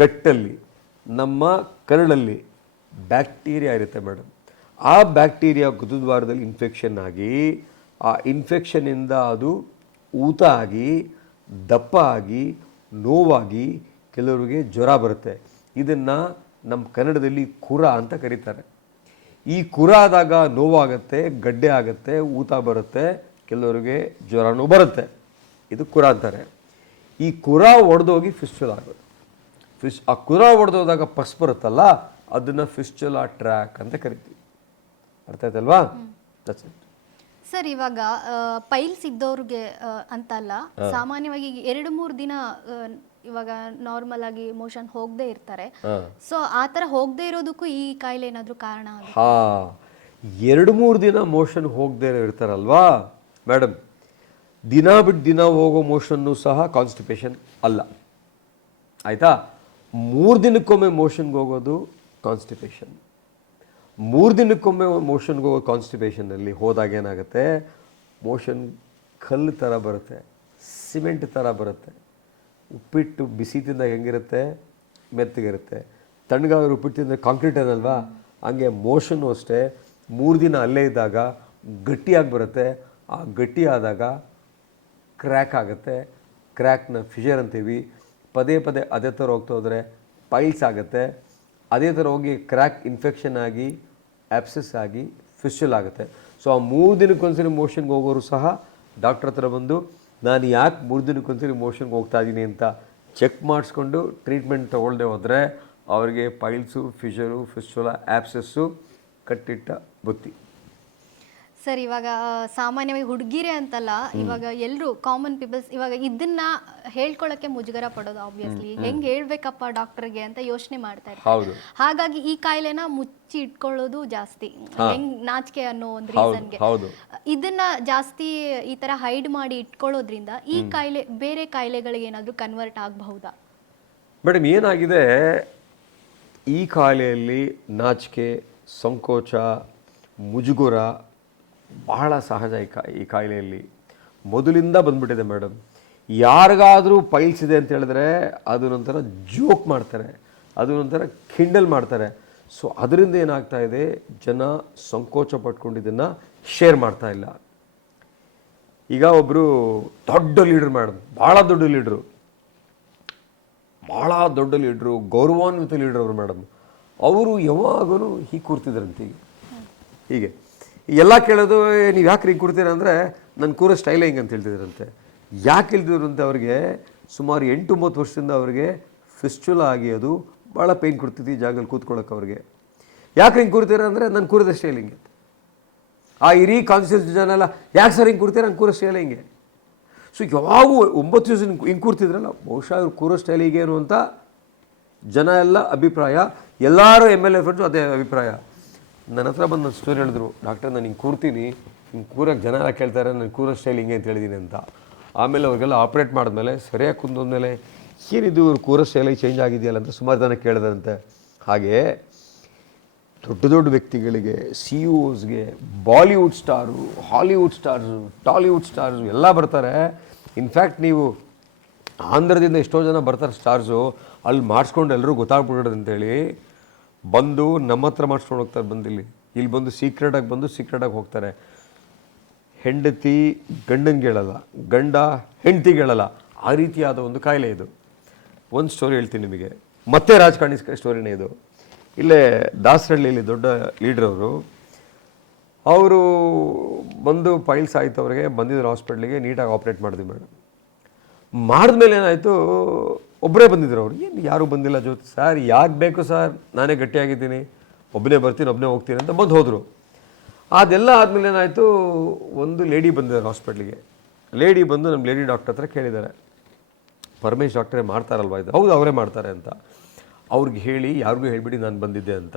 ಗಟ್ಟಲ್ಲಿ, ನಮ್ಮ ಕರಳಲ್ಲಿ ಬ್ಯಾಕ್ಟೀರಿಯಾ ಇರುತ್ತೆ ಮೇಡಮ್. ಆ ಬ್ಯಾಕ್ಟೀರಿಯಾ ಗುದದ್ವಾರದಲ್ಲಿ ಇನ್ಫೆಕ್ಷನ್ ಆಗಿ, ಆ ಇನ್ಫೆಕ್ಷನ್ನಿಂದ ಅದು ಊತ ಆಗಿ, ದಪ್ಪ ಆಗಿ, ನೋವಾಗಿ, ಕೆಲವರಿಗೆ ಜ್ವರ ಬರುತ್ತೆ. ಇದನ್ನು ನಮ್ಮ ಕನ್ನಡದಲ್ಲಿ ಕುರ ಅಂತ ಕರೀತಾರೆ. ಈ ಕುರ ಆದಾಗ ನೋವಾಗುತ್ತೆ, ಗಡ್ಡೆ ಆಗುತ್ತೆ, ಊತ ಬರುತ್ತೆ, ಕೆಲವರಿಗೆ ಜ್ವರನೂ ಬರುತ್ತೆ. ಇದು ಕುರ ಅಂತಾರೆ. ಈ ಕುರ ಒಡೆದೋಗಿ ಫಿಸ್ಟುಲಾ ಆಗೋದು. ಆ ಕುರ ಒಡೆದೋದಾಗ ಪಸ್ ಬರುತ್ತಲ್ಲ, ಅದನ್ನು ಫಿಸ್ಟುಲಾ ಟ್ರ್ಯಾಕ್ ಅಂತ ಕರಿತೀವಿ. ಅರ್ಥ ಆಯ್ತಲ್ವಾ? ಸರ್, ಇವಾಗ ಪೈಲ್ಸ್ ಇದ್ದವ್ರಿಗೆ ಅಂತಲ್ಲ, ಸಾಮಾನ್ಯವಾಗಿ 2-3 ದಿನ ಇವಾಗ ನಾರ್ಮಲ್ ಆಗಿ ಮೋಷನ್ ಹೋಗದೆ ಇರ್ತಾರೆ. ಸೊ ಆ ಥರ ಹೋಗದೆ ಇರೋದಕ್ಕೂ ಈ ಕಾಯಿಲೆ ಏನಾದರೂ ಕಾರಣ? ಹಾಂ, 2-3 ದಿನ ಮೋಷನ್ ಹೋಗದೆ ಇರ್ತಾರಲ್ವಾ ಮೇಡಮ್, ದಿನ ಬಿಟ್ಟು ದಿನ ಹೋಗೋ ಮೋಷನ್ನು ಸಹ ಕಾನ್ಸ್ಟಿಪೇಷನ್ ಅಲ್ಲ, ಆಯಿತಾ? 3 ದಿನಕ್ಕೊಮ್ಮೆ ಮೋಷನ್ಗೆ ಹೋಗೋದು ಕಾನ್ಸ್ಟಿಪೇಷನ್. 3 ದಿನಕ್ಕೊಮ್ಮೆ ಮೋಷನ್ಗೆ ಹೋಗೋ ಕಾನ್ಸ್ಟಿಪೇಷನ್ನಲ್ಲಿ ಹೋದಾಗ ಏನಾಗುತ್ತೆ, ಮೋಷನ್ ಕಲ್ಲು ಥರ ಬರುತ್ತೆ, ಸಿಮೆಂಟ್ ಥರ ಬರುತ್ತೆ. ಉಪ್ಪಿಟ್ಟು ಬಿಸಿ ತಿಂದಾಗ ಹೆಂಗಿರುತ್ತೆ, ಮೆತ್ತಗಿರುತ್ತೆ. ತಣ್ಣಗಾದ್ರೆ ಉಪ್ಪಿಟ್ಟು ತಿಂದರೆ ಕಾಂಕ್ರೀಟ್ ಏನಲ್ವಾ, ಹಂಗೆ ಮೋಷನ್ನು ಅಷ್ಟೇ 3 ದಿನ ಅಲ್ಲೇ ಇದ್ದಾಗ ಗಟ್ಟಿಯಾಗಿ ಬರುತ್ತೆ. ಆ ಗಟ್ಟಿ ಆದಾಗ ಕ್ರ್ಯಾಕ್ ಆಗುತ್ತೆ, ಕ್ರ್ಯಾಕ್ನ ಫಿಷರ್ ಅಂತೀವಿ. ಪದೇ ಪದೇ ಅದೇ ಥರ ಹೋಗ್ತಾ ಹೋದರೆ ಪೈಲ್ಸ್ ಆಗುತ್ತೆ. ಅದೇ ಥರ ಹೋಗಿ ಕ್ರ್ಯಾಕ್ ಇನ್ಫೆಕ್ಷನ್ ಆಗಿ, ಆ್ಯಪ್ಸಸ್ ಆಗಿ ಫಿಸ್ಟುಲಾ ಆಗುತ್ತೆ. ಸೊ ಆ 3 ದಿನಕ್ಕೊಂದ್ಸರಿ ಮೋಷನ್ಗೆ ಹೋಗೋರು ಸಹ ಡಾಕ್ಟ್ರ್ ಹತ್ರ ಬಂದು, ನಾನು ಯಾಕೆ 3 ದಿನಕ್ಕೊಂದ್ಸರಿ ಮೋಷನ್ಗೆ ಹೋಗ್ತಾ ಇದ್ದೀನಿ ಅಂತ ಚೆಕ್ ಮಾಡಿಸ್ಕೊಂಡು ಟ್ರೀಟ್ಮೆಂಟ್ ತೊಗೊಳ್ದೆ ಹೋದರೆ ಅವರಿಗೆ ಪೈಲ್ಸು, ಫಿಷರು, ಫಿಸ್ಟುಲಾ, ಆ್ಯಪ್ಸಸ್ಸು ಕಟ್ಟಿಟ್ಟ ಬುತ್ತಿ. ಸರ್ ಇವಾಗ ಸಾಮಾನ್ಯವಾಗಿ ಹುಡುಗಿರೆ ಅಂತಲ್ಲ, ಇವಾಗ ಎಲ್ಲರೂ ಕಾಮನ್ ಪೀಪಲ್ಸ್ ಇವಾಗ ಇದನ್ನ ಹೇಳ್ಕೊಳಕ್ಕೆ ಮುಜುಗರ ಪಡೋದು. ಆಬ್ವಿಯಸ್ಲಿ ಹೆಂಗ್ ಹೇಳ್ಬೇಕಪ್ಪ ಡಾಕ್ಟರ್ಗೆ ಅಂತ ಯೋಚನೆ ಮಾಡ್ತಾ ಇರ್ತಾರೆ. ಹಾಗಾಗಿ ಈ ಕಾಯಿಲೆನ ಮುಚ್ಚಿ ಇಟ್ಕೊಳ್ಳೋದು ಜಾಸ್ತಿ, ಹೆಂಗ್ ನಾಚಿಕೆ ಅನ್ನೋ ಒಂದು ರೀಸನ್ಗೆ ಇದನ್ನ ಜಾಸ್ತಿ ಈ ತರ ಹೈಡ್ ಮಾಡಿ ಇಟ್ಕೊಳ್ಳೋದ್ರಿಂದ ಈ ಕಾಯಿಲೆ ಬೇರೆ ಕಾಯಿಲೆಗಳಿಗೆ ಏನಾದ್ರೂ ಕನ್ವರ್ಟ್ ಆಗಬಹುದಾ? ಮೇಡಮ್, ಏನಾಗಿದೆ, ಈ ಕಾಯಿಲೆಯಲ್ಲಿ ನಾಚಿಕೆ, ಸಂಕೋಚ, ಮುಜುಗುರ ಬಹಳ ಸಹಜ. ಈ ಕಾಯಿಲೆಯಲ್ಲಿ ಮೊದಲಿಂದ ಬಂದ್ಬಿಟ್ಟಿದೆ ಮೇಡಮ್. ಯಾರಿಗಾದರೂ ಪೈಲ್ಸ್ ಇದೆ ಅಂತ ಹೇಳಿದ್ರೆ ಅದನ್ನೊಂಥರ ಜೋಕ್ ಮಾಡ್ತಾರೆ, ಅದನ್ನೊಂಥರ ಕಿಂಡಲ್ ಮಾಡ್ತಾರೆ. ಸೊ ಅದರಿಂದ ಏನಾಗ್ತಾ ಇದೆ, ಜನ ಸಂಕೋಚ ಪಟ್ಕೊಂಡಿದ್ದನ್ನು ಶೇರ್ ಮಾಡ್ತಾ ಇಲ್ಲ. ಈಗ ಒಬ್ಬರು ದೊಡ್ಡ ಲೀಡ್ರ್ ಮೇಡಮ್, ಭಾಳ ದೊಡ್ಡ ಲೀಡ್ರು, ಗೌರವಾನ್ವಿತ ಲೀಡ್ರ್ ಅವರು ಮೇಡಮ್. ಅವರು ಯಾವಾಗಲೂ ಹೀಗೆ ಕೂರ್ತಿದ್ರಂತೆ, ಹೀಗೆ ಎಲ್ಲ ಕೇಳೋದು, ನೀವು ಯಾಕೆ ಹಿಂಗೆ ಕೂರ್ತೀರ ಅಂದರೆ ನನ್ನ ಕೂರೋ ಸ್ಟೈಲೇ ಹಿಂಗೆ ಅಂತ ಹೇಳ್ತಿದ್ರಂತೆ. ಯಾಕೆ ಹೇಳ್ತಿದ್ರಂತೆ, ಅವ್ರಿಗೆ ಸುಮಾರು 8-9 ವರ್ಷದಿಂದ ಅವ್ರಿಗೆ ಫಿಸ್ಚುಲಾ ಆಗಿ ಅದು ಭಾಳ ಪೇಯ್ನ್ ಕೊಡ್ತಿತ್ತು ಈ ಜಾಗದಲ್ಲಿ ಕೂತ್ಕೊಳ್ಳೋಕೆ. ಅವ್ರಿಗೆ ಯಾಕೆ ಹಿಂಗೆ ಕೂರ್ತೀರ ಅಂದರೆ ನನ್ನ ಕೂರೋದ ಸ್ಟೈಲ್ ಹಿಂಗೆ. ಆ ಇಡೀ ಕಾನ್ಸ್ಟಿಟ್ಯೂನ್ಸಿ ಜನ ಎಲ್ಲ ಯಾಕೆ ಸರ್ ಹಿಂಗೆ ಕೂರ್ತೀರ, ನನ್ನ ಕೂರೋ ಸ್ಟೈಲ್ ಹಿಂಗೆ. ಸೊ ಯಾವಾಗೂ 9 ದಿವಸ ಹಿಂಗೆ ಕೂರ್ತಿದ್ರಲ್ಲ, ಬಹುಶಃ ಇವ್ರು ಕೂರೋ ಸ್ಟೈಲ್ ಹೀಗೇನು ಅಂತ ಜನ ಎಲ್ಲ ಅಭಿಪ್ರಾಯ. ಎಲ್ಲರೂ MLA ಫ್ರೆಂಡ್ಸು ಅದೇ ಅಭಿಪ್ರಾಯ. ನನ್ನ ಹತ್ರ ಬಂದು ನನ್ನ ಸ್ಟೋರಿ ಹೇಳಿದ್ರು, ಡಾಕ್ಟರ್ ನಾನು ಹಿಂಗೆ ಕೂರ್ತೀನಿ, ಹಿಂಗೆ ಕೂರೋಕ್ಕೆ ಜನ ಎಲ್ಲ ಕೇಳ್ತಾರೆ ನಾನು ಕೂರೋ ಸ್ಟೈಲ್ ಹಿಂಗೆ ಅಂತ ಹೇಳಿದ್ದೀನಿ ಅಂತ. ಆಮೇಲೆ ಅವ್ರಿಗೆಲ್ಲ ಆಪ್ರೇಟ್ ಮಾಡಿದ್ಮೇಲೆ ಸರಿಯಾಗಿ ಕುಂದೋದ್ಮೇಲೆ ಏನಿದು ಇವ್ರು ಕೂರೋ ಸ್ಟೈಲಾಗಿ ಚೇಂಜ್ ಆಗಿದೆಯಲ್ಲ ಅಂತ ಸುಮಾರು ಜನ ಕೇಳಿದಂತೆ. ಹಾಗೆ ದೊಡ್ಡ ವ್ಯಕ್ತಿಗಳಿಗೆ, CEOಸ್ಗೆ, Bollywood star, Hollywood stars, Tollywood stars ಎಲ್ಲ ಬರ್ತಾರೆ. ಇನ್ಫ್ಯಾಕ್ಟ್ ನೀವು ಆಂಧ್ರದಿಂದ ಎಷ್ಟೋ ಜನ ಬರ್ತಾರೆ ಸ್ಟಾರ್ಸು, ಅಲ್ಲಿ ಮಾಡಿಸ್ಕೊಂಡು ಎಲ್ಲರೂ ಗೊತ್ತಾಗ್ಬಿಡೋದು ಅಂತೇಳಿ ಬಂದು ನಮ್ಮ ಹತ್ರ ಮಾಡಿಸ್ಕೊಂಡು ಹೋಗ್ತಾರೆ. ಇಲ್ಲಿ ಬಂದು ಸೀಕ್ರೆಟಾಗಿ ಹೋಗ್ತಾರೆ. ಹೆಂಡತಿ ಗಂಡನಿಗೆ ಹೇಳಲ್ಲ, ಗಂಡ ಹೆಂಡತಿಗೆ ಹೇಳಲ್ಲ. ಆ ರೀತಿಯಾದ ಒಂದು ಕಾಯಿಲೆ ಇದು. ಒಂದು ಸ್ಟೋರಿ ಹೇಳ್ತೀನಿ ನಿಮಗೆ, ಮತ್ತೆ ರಾಜಕಾರಣಿ ಸ್ಟೋರಿನೇ ಇದು. ಇಲ್ಲೇ ದಾಸರಳ್ಳಿಯಲ್ಲಿ ದೊಡ್ಡ ಲೀಡ್ರವರು, ಅವರು ಬಂದು ಪೈಲ್ಸ್ ಆಯಿತು, ಅವ್ರಿಗೆ ಬಂದಿದ್ರು ಹಾಸ್ಪಿಟ್ಲಿಗೆ, ನೀಟಾಗಿ ಆಪ್ರೇಟ್ ಮಾಡಿದ್ವಿ ಮೇಡಮ್. ಮಾಡಿದ್ಮೇಲೆ ಏನಾಯಿತು, ಒಬ್ಬರೇ ಬಂದಿದ್ರು ಅವರು, ಏನು ಯಾರೂ ಬಂದಿಲ್ಲ ಜೊತೆ. ಸರ್ ಯಾಕೆ ಬೇಕು ಸರ್, ನಾನೇ ಗಟ್ಟಿಯಾಗಿದ್ದೀನಿ, ಒಬ್ಬನೇ ಬರ್ತೀನಿ ಒಬ್ಬನೇ ಹೋಗ್ತೀನಿ ಅಂತ ಬಂದು ಹೋದರು. ಅದೆಲ್ಲ ಆದಮೇಲೆ ಏನಾಯಿತು, ಒಂದು ಲೇಡಿ ಬಂದಿದ್ದಾರೆ ಹಾಸ್ಪಿಟ್ಲಿಗೆ. ಲೇಡಿ ಬಂದು ನಮ್ಮ ಲೇಡಿ ಡಾಕ್ಟರ್ ಹತ್ರ ಕೇಳಿದ್ದಾರೆ, ಪರಮೇಶ್ ಡಾಕ್ಟ್ರೇ ಮಾಡ್ತಾರಲ್ವ ಇದು? ಹೌದು ಅವರೇ ಮಾಡ್ತಾರೆ ಅಂತ. ಅವ್ರಿಗೆ ಹೇಳಿ ಯಾರಿಗೂ ಹೇಳ್ಬಿಡಿ ನಾನು ಬಂದಿದ್ದೆ ಅಂತ.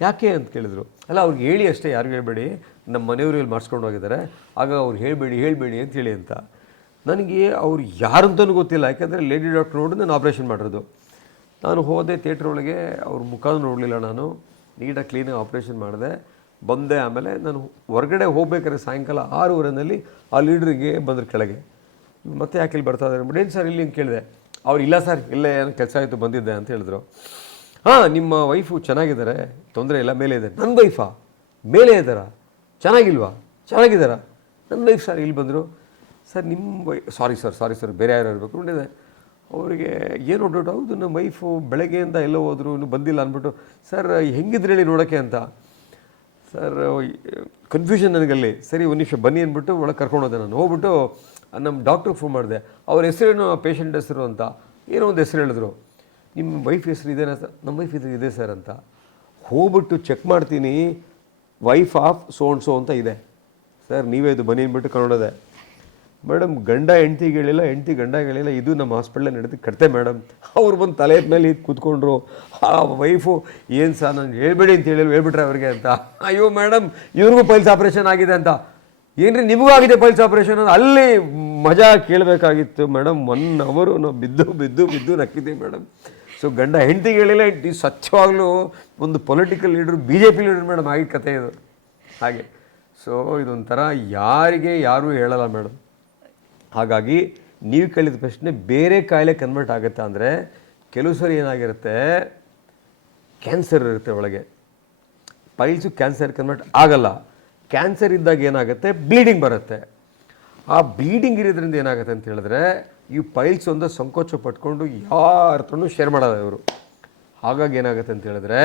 ಯಾಕೆ ಅಂತ ಕೇಳಿದ್ರು. ಅಲ್ಲ ಅವ್ರಿಗೆ ಹೇಳಿ ಅಷ್ಟೇ, ಯಾರಿಗೂ ಹೇಳ್ಬೇಡಿ, ನಮ್ಮ ಮನೆಯವರು ಇಲ್ಲಿ ಮಾಡಿಸ್ಕೊಂಡು ಹೋಗಿದ್ದಾರೆ, ಆಗ ಅವ್ರು ಹೇಳಬೇಡಿ ಅಂತ ಹೇಳಿ ಅಂತ. ನನಗೆ ಅವ್ರು ಯಾರಂತನೂ ಗೊತ್ತಿಲ್ಲ, ಯಾಕೆಂದರೆ ಲೇಡಿ ಡಾಕ್ಟ್ರ್ ನೋಡಿ ನಾನು ಆಪ್ರೇಷನ್ ಮಾಡಿರೋದು. ನಾನು ಹೋದೆ ಥಿಯೇಟ್ರ್ ಒಳಗೆ, ಅವ್ರ ಮುಖ ನೋಡಲಿಲ್ಲ, ನಾನು ನೀಟಾಗಿ ಕ್ಲೀನಾಗಿ ಆಪ್ರೇಷನ್ ಮಾಡಿದೆ, ಬಂದೆ. ಆಮೇಲೆ ನಾನು ಹೊರಗಡೆ ಹೋಗ್ಬೇಕಾದ್ರೆ ಸಾಯಂಕಾಲ 6:30 ಆ ಲೀಡ್ರಿಗೆ ಬಂದರು ಕೆಳಗೆ. ಮತ್ತೆ ಯಾಕೆ ಇಲ್ಲಿ ಬರ್ತಾ ಇದ್ದಾರೆ ಏನು ಸರ್ ಇಲ್ಲಿ ಅಂತ ಕೇಳಿದೆ. ಅವ್ರು ಇಲ್ಲ ಸರ್ ಇಲ್ಲೇ ಏನೋ ಕೆಲಸ ಆಯಿತು ಬಂದಿದ್ದೆ ಅಂತ ಹೇಳಿದ್ರು. ಹಾಂ ನಿಮ್ಮ ವೈಫು ಚೆನ್ನಾಗಿದ್ದಾರೆ, ತೊಂದರೆ ಇಲ್ಲ, ಮೇಲೆ ಇದೆ. ನನ್ನ ವೈಫಾ ಮೇಲೆ ಇದ್ದಾರಾ, ಚೆನ್ನಾಗಿದ್ದಾರಾ? ನನ್ನ ವೈಫ್ ಸರ್ ಇಲ್ಲಿ ಬಂದರು. ಸರ್ ನಿಮ್ಮ ಸಾರಿ ಸರ್ ಬೇರೆ ಯಾರು ಇರಬೇಕು ನೋಡಿದೆ. ಅವರಿಗೆ ಏನು ಡೌಟ್, ಹೌದು ನಮ್ಮ ವೈಫು ಬೆಳಗ್ಗೆಯಿಂದ ಎಲ್ಲೋ ಹೋದ್ರು, ಇನ್ನೂ ಬಂದಿಲ್ಲ ಅಂದ್ಬಿಟ್ಟು. ಸರ್ ಹೆಂಗಿದ್ರೆ ಹೇಳಿ ನೋಡೋಕ್ಕೆ ಅಂತ. ಸರ್ ಕನ್ಫ್ಯೂಷನ್ ನನಗಲ್ಲಿ. ಸರಿ ಒಂದು ನಿಮಿಷ ಬನ್ನಿ ಅಂದ್ಬಿಟ್ಟು ಒಳಗೆ ಕರ್ಕೊಂಡು ಹೋದೆ. ನಾನು ಹೋಗ್ಬಿಟ್ಟು ನಮ್ಮ ಡಾಕ್ಟ್ರಿಗೆ ಫೋನ್ ಮಾಡಿದೆ. ಅವ್ರ ಹೆಸರೇನು, ಪೇಷಂಟ್ ಹೆಸರು ಅಂತ ಏನೋ ಒಂದು ಹೆಸರು ಹೇಳಿದ್ರು. ನಿಮ್ಮ ವೈಫ್ ಹೆಸರು ಇದೇನಾ ಸರ್? ನಮ್ಮ ವೈಫ್ ಇದೆ ಸರ್ ಅಂತ. ಹೋಗ್ಬಿಟ್ಟು ಚೆಕ್ ಮಾಡ್ತೀನಿ, ವೈಫ್ ಆಫ್ ಸೋ ಅಂತ ಇದೆ. ಸರ್ ನೀವೇ ಇದು ಬನ್ನಿ ಅಂದ್ಬಿಟ್ಟು ಕನ್ನಡದೆ. ಮೇಡಮ್ ಗಂಡ ಹೆಂಡ್ತಿಗೆ ಹೇಳಿಲ್ಲ, ಹೆಂಡ್ತಿ ಗಂಡಗೆ ಹೇಳಿಲ್ಲ, ಇದು ನಮ್ಮ ಹಾಸ್ಪಿಟ್ಲಲ್ಲಿ ನಡೆದು ಕಟ್ತೆ ಮೇಡಮ್. ಅವ್ರು ಬಂದು ತಲೆ ಮೇಲೆ ಕೂತ್ಕೊಂಡ್ರು. ಆ ವೈಫು ಏನು ಸರ್ ನಾನು ಹೇಳ್ಬೇಡಿ ಅಂತ ಹೇಳ್ಬಿಟ್ರೆ ಅವ್ರಿಗೆ ಅಂತ. ಅಯ್ಯೋ ಮೇಡಮ್ ಇವ್ರಿಗೂ ಪೈಲ್ಸ್ ಆಪ್ರೇಷನ್ ಆಗಿದೆ ಅಂತ. ಏನ್ರಿ ನಿಮಗೂ ಆಗಿದೆ ಪೈಲ್ಸ್ ಆಪ್ರೇಷನ್ ಅಂತ ಅಲ್ಲಿ ಮಜಾ ಕೇಳಬೇಕಾಗಿತ್ತು ಮೇಡಮ್. 1 ಅವರು ನಾವು ಬಿದ್ದು ನಕ್ಕಿದ್ದೀವಿ ಮೇಡಮ್. ಸೊ ಗಂಡ ಹೆಂಡ್ತಿಗೆ ಹೇಳಿಲ್ಲ, ಹೆಂಡ್ತಿ ಸ್ವಚ್ಛವಾಗ್ಲೂ ಒಂದು ಪೊಲಿಟಿಕಲ್ ಲೀಡ್ರು, BJP ಲೀಡರ್ ಮೇಡಮ್ ಆಗಿದ್ದ ಕಥೆ ಇದು. ಹಾಗೆ ಸೊ ಇದೊಂಥರ ಯಾರೂ ಹೇಳಲ್ಲ ಮೇಡಮ್. ಹಾಗಾಗಿ ನೀವು ಕೇಳಿದ ಪ್ರಶ್ನೆ, ಬೇರೆ ಕಾಯಿಲೆ ಕನ್ವರ್ಟ್ ಆಗುತ್ತಾ ಅಂದರೆ, ಕೆಲವು ಸರಿ ಏನಾಗಿರುತ್ತೆ, ಕ್ಯಾನ್ಸರ್ ಇರುತ್ತೆ ಒಳಗೆ, ಪೈಲ್ಸು ಕ್ಯಾನ್ಸರ್ ಕನ್ವರ್ಟ್ ಆಗಲ್ಲ. ಕ್ಯಾನ್ಸರ್ ಇದ್ದಾಗ ಏನಾಗುತ್ತೆ, ಬ್ಲೀಡಿಂಗ್ ಬರುತ್ತೆ. ಆ ಬ್ಲೀಡಿಂಗ್ ಇರೋದ್ರಿಂದ ಏನಾಗುತ್ತೆ ಅಂತ ಹೇಳಿದ್ರೆ, ಈ ಪೈಲ್ಸ್ ಒಂದು ಸಂಕೋಚ ಪಟ್ಕೊಂಡು ಯಾರ ಹತ್ರನೂ ಶೇರ್ ಮಾಡೋದು ಇವರು. ಹಾಗಾಗಿ ಏನಾಗುತ್ತೆ ಅಂತ ಹೇಳಿದ್ರೆ,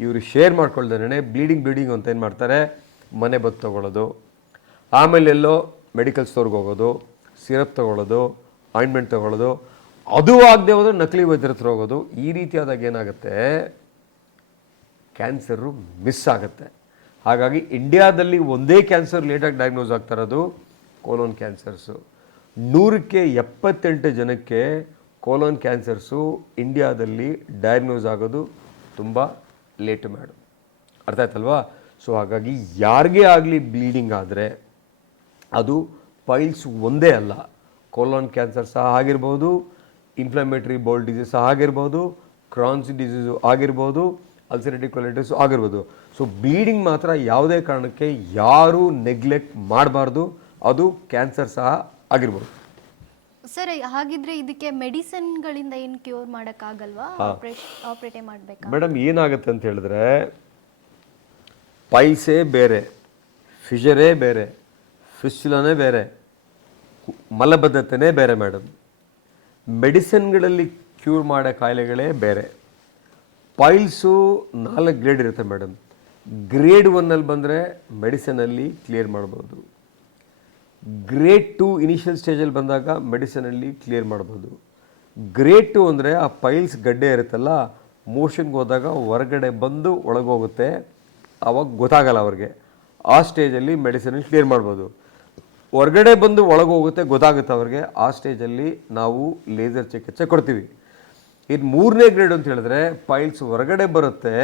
ಇವರು ಶೇರ್ ಮಾಡ್ಕೊಳ್ದೇನೆ ಬ್ಲೀಡಿಂಗ್ ಅಂತ ಏನು ಮಾಡ್ತಾರೆ, ಮನೆ ಬತ್ತು ತೊಗೊಳ್ಳೋದು, ಆಮೇಲೆ ಎಲ್ಲೋ ಮೆಡಿಕಲ್ ಸ್ಟೋರ್ಗೆ ಹೋಗೋದು, ಸಿರಪ್ ತೊಗೊಳ್ಳೋದು, ಆಯಿಂಟ್ಮೆಂಟ್ ತೊಗೊಳ್ಳೋದು, ಅದು ಆಗದೆ ಹೋದರೆ ನಕಲಿ ವೈದ್ಯರ ಹತ್ರ ಹೋಗೋದು. ಈ ರೀತಿಯಾದಾಗ ಏನಾಗುತ್ತೆ, ಕ್ಯಾನ್ಸರು ಮಿಸ್ ಆಗುತ್ತೆ. ಹಾಗಾಗಿ ಇಂಡಿಯಾದಲ್ಲಿ ಒಂದೇ ಕ್ಯಾನ್ಸರ್ ಲೇಟಾಗಿ ಡಯಾಗ್ನೋಸ್ ಆಗ್ತಾ ಇರೋದು ಕೋಲೋನ್ ಕ್ಯಾನ್ಸರ್ಸು. 100ಕ್ಕೆ 78 ಜನಕ್ಕೆ ಕೋಲೋನ್ ಕ್ಯಾನ್ಸರ್ಸು ಇಂಡಿಯಾದಲ್ಲಿ ಡಯಾಗ್ನೋಸ್ ಆಗೋದು ತುಂಬ ಲೇಟ್ ಮೇಡಮ್. ಅರ್ಥ ಆಯ್ತಲ್ವಾ? ಸೊ ಹಾಗಾಗಿ ಯಾರಿಗೇ ಆಗಲಿ ಬ್ಲೀಡಿಂಗ್ ಆದರೆ ಅದು ಪೈಲ್ಸ್ ಒಂದೇ ಅಲ್ಲ, ಕೋಲೋನ್ ಕ್ಯಾನ್ಸರ್ ಸಹ ಆಗಿರ್ಬೋದು, ಇನ್ಫ್ಲಮೇಟರಿ ಬೌಲ್ ಡಿಸೀಸ್ ಸಹ ಆಗಿರ್ಬೋದು, ಕ್ರಾನ್ಸ್ ಡಿಸೀಸು ಆಗಿರ್ಬೋದು, ಅಲ್ಸರೇಟಿವ್ ಕೊಲೈಟಿಸ್ ಆಗಿರ್ಬೋದು. ಸೊ ಬ್ಲೀಡಿಂಗ್ ಮಾತ್ರ ಯಾವುದೇ ಕಾರಣಕ್ಕೆ ಯಾರೂ ನೆಗ್ಲೆಕ್ಟ್ ಮಾಡಬಾರ್ದು, ಅದು ಕ್ಯಾನ್ಸರ್ ಸಹ ಆಗಿರ್ಬೋದು. ಸರ್ ಹಾಗಿದ್ರೆ ಇದಕ್ಕೆ ಮೆಡಿಸಿನ್ಗಳಿಂದ ಏನು ಕ್ಯೂರ್ ಮಾಡೋಕ್ಕಾಗಲ್ವಾ? ಆಪ್ರೇಟೇ ಮಾಡಬೇಕಾ? ಮೇಡಮ್ ಏನಾಗುತ್ತೆ ಅಂತ ಹೇಳಿದ್ರೆ, ಪೈಲ್ಸೇ ಬೇರೆ, ಫಿಷರೇ ಬೇರೆ, ಫಿಸ್ಟುಲಾನೇ ಬೇರೆ, ಮಲಬದ್ಧತೆನೇ ಬೇರೆ ಮೇಡಮ್. ಮೆಡಿಸಿನ್ಗಳಲ್ಲಿ ಕ್ಯೂರ್ ಮಾಡೋ ಕಾಯಿಲೆಗಳೇ ಬೇರೆ. ಪೈಲ್ಸು 4 ಗ್ರೇಡ್ ಇರುತ್ತೆ ಮೇಡಮ್. ಗ್ರೇಡ್ 1 ಬಂದರೆ ಮೆಡಿಸಿನಲ್ಲಿ ಕ್ಲಿಯರ್ ಮಾಡ್ಬೋದು. ಗ್ರೇಡ್ 2 ಇನಿಷಿಯಲ್ ಸ್ಟೇಜಲ್ಲಿ ಬಂದಾಗ ಮೆಡಿಸಿನಲ್ಲಿ ಕ್ಲಿಯರ್ ಮಾಡ್ಬೋದು. ಗ್ರೇಡ್ 2 ಅಂದರೆ ಆ ಪೈಲ್ಸ್ ಗಡ್ಡೆ ಇರುತ್ತಲ್ಲ, ಮೋಷನ್ಗೆ ಹೋದಾಗ ಹೊರಗಡೆ ಬಂದು ಒಳಗೋಗುತ್ತೆ, ಆವಾಗ ಗೊತ್ತಾಗಲ್ಲ ಅವ್ರಿಗೆ. ಆ ಸ್ಟೇಜಲ್ಲಿ ಮೆಡಿಸಿನಲ್ಲಿ ಕ್ಲಿಯರ್ ಮಾಡ್ಬೋದು. ಹೊರಗಡೆ ಬಂದು ಒಳಗೋಗುತ್ತೆ, ಗೊತ್ತಾಗುತ್ತೆ ಅವ್ರಿಗೆ, ಆ ಸ್ಟೇಜಲ್ಲಿ ನಾವು ಲೇಸರ್ ಚಿಕಿತ್ಸೆ ಕೊಡ್ತೀವಿ. ಇದು 3ನೇ ಗ್ರೇಡ್ ಅಂತ ಹೇಳಿದ್ರೆ ಪೈಲ್ಸ್ ಹೊರಗಡೆ ಬರುತ್ತೆ,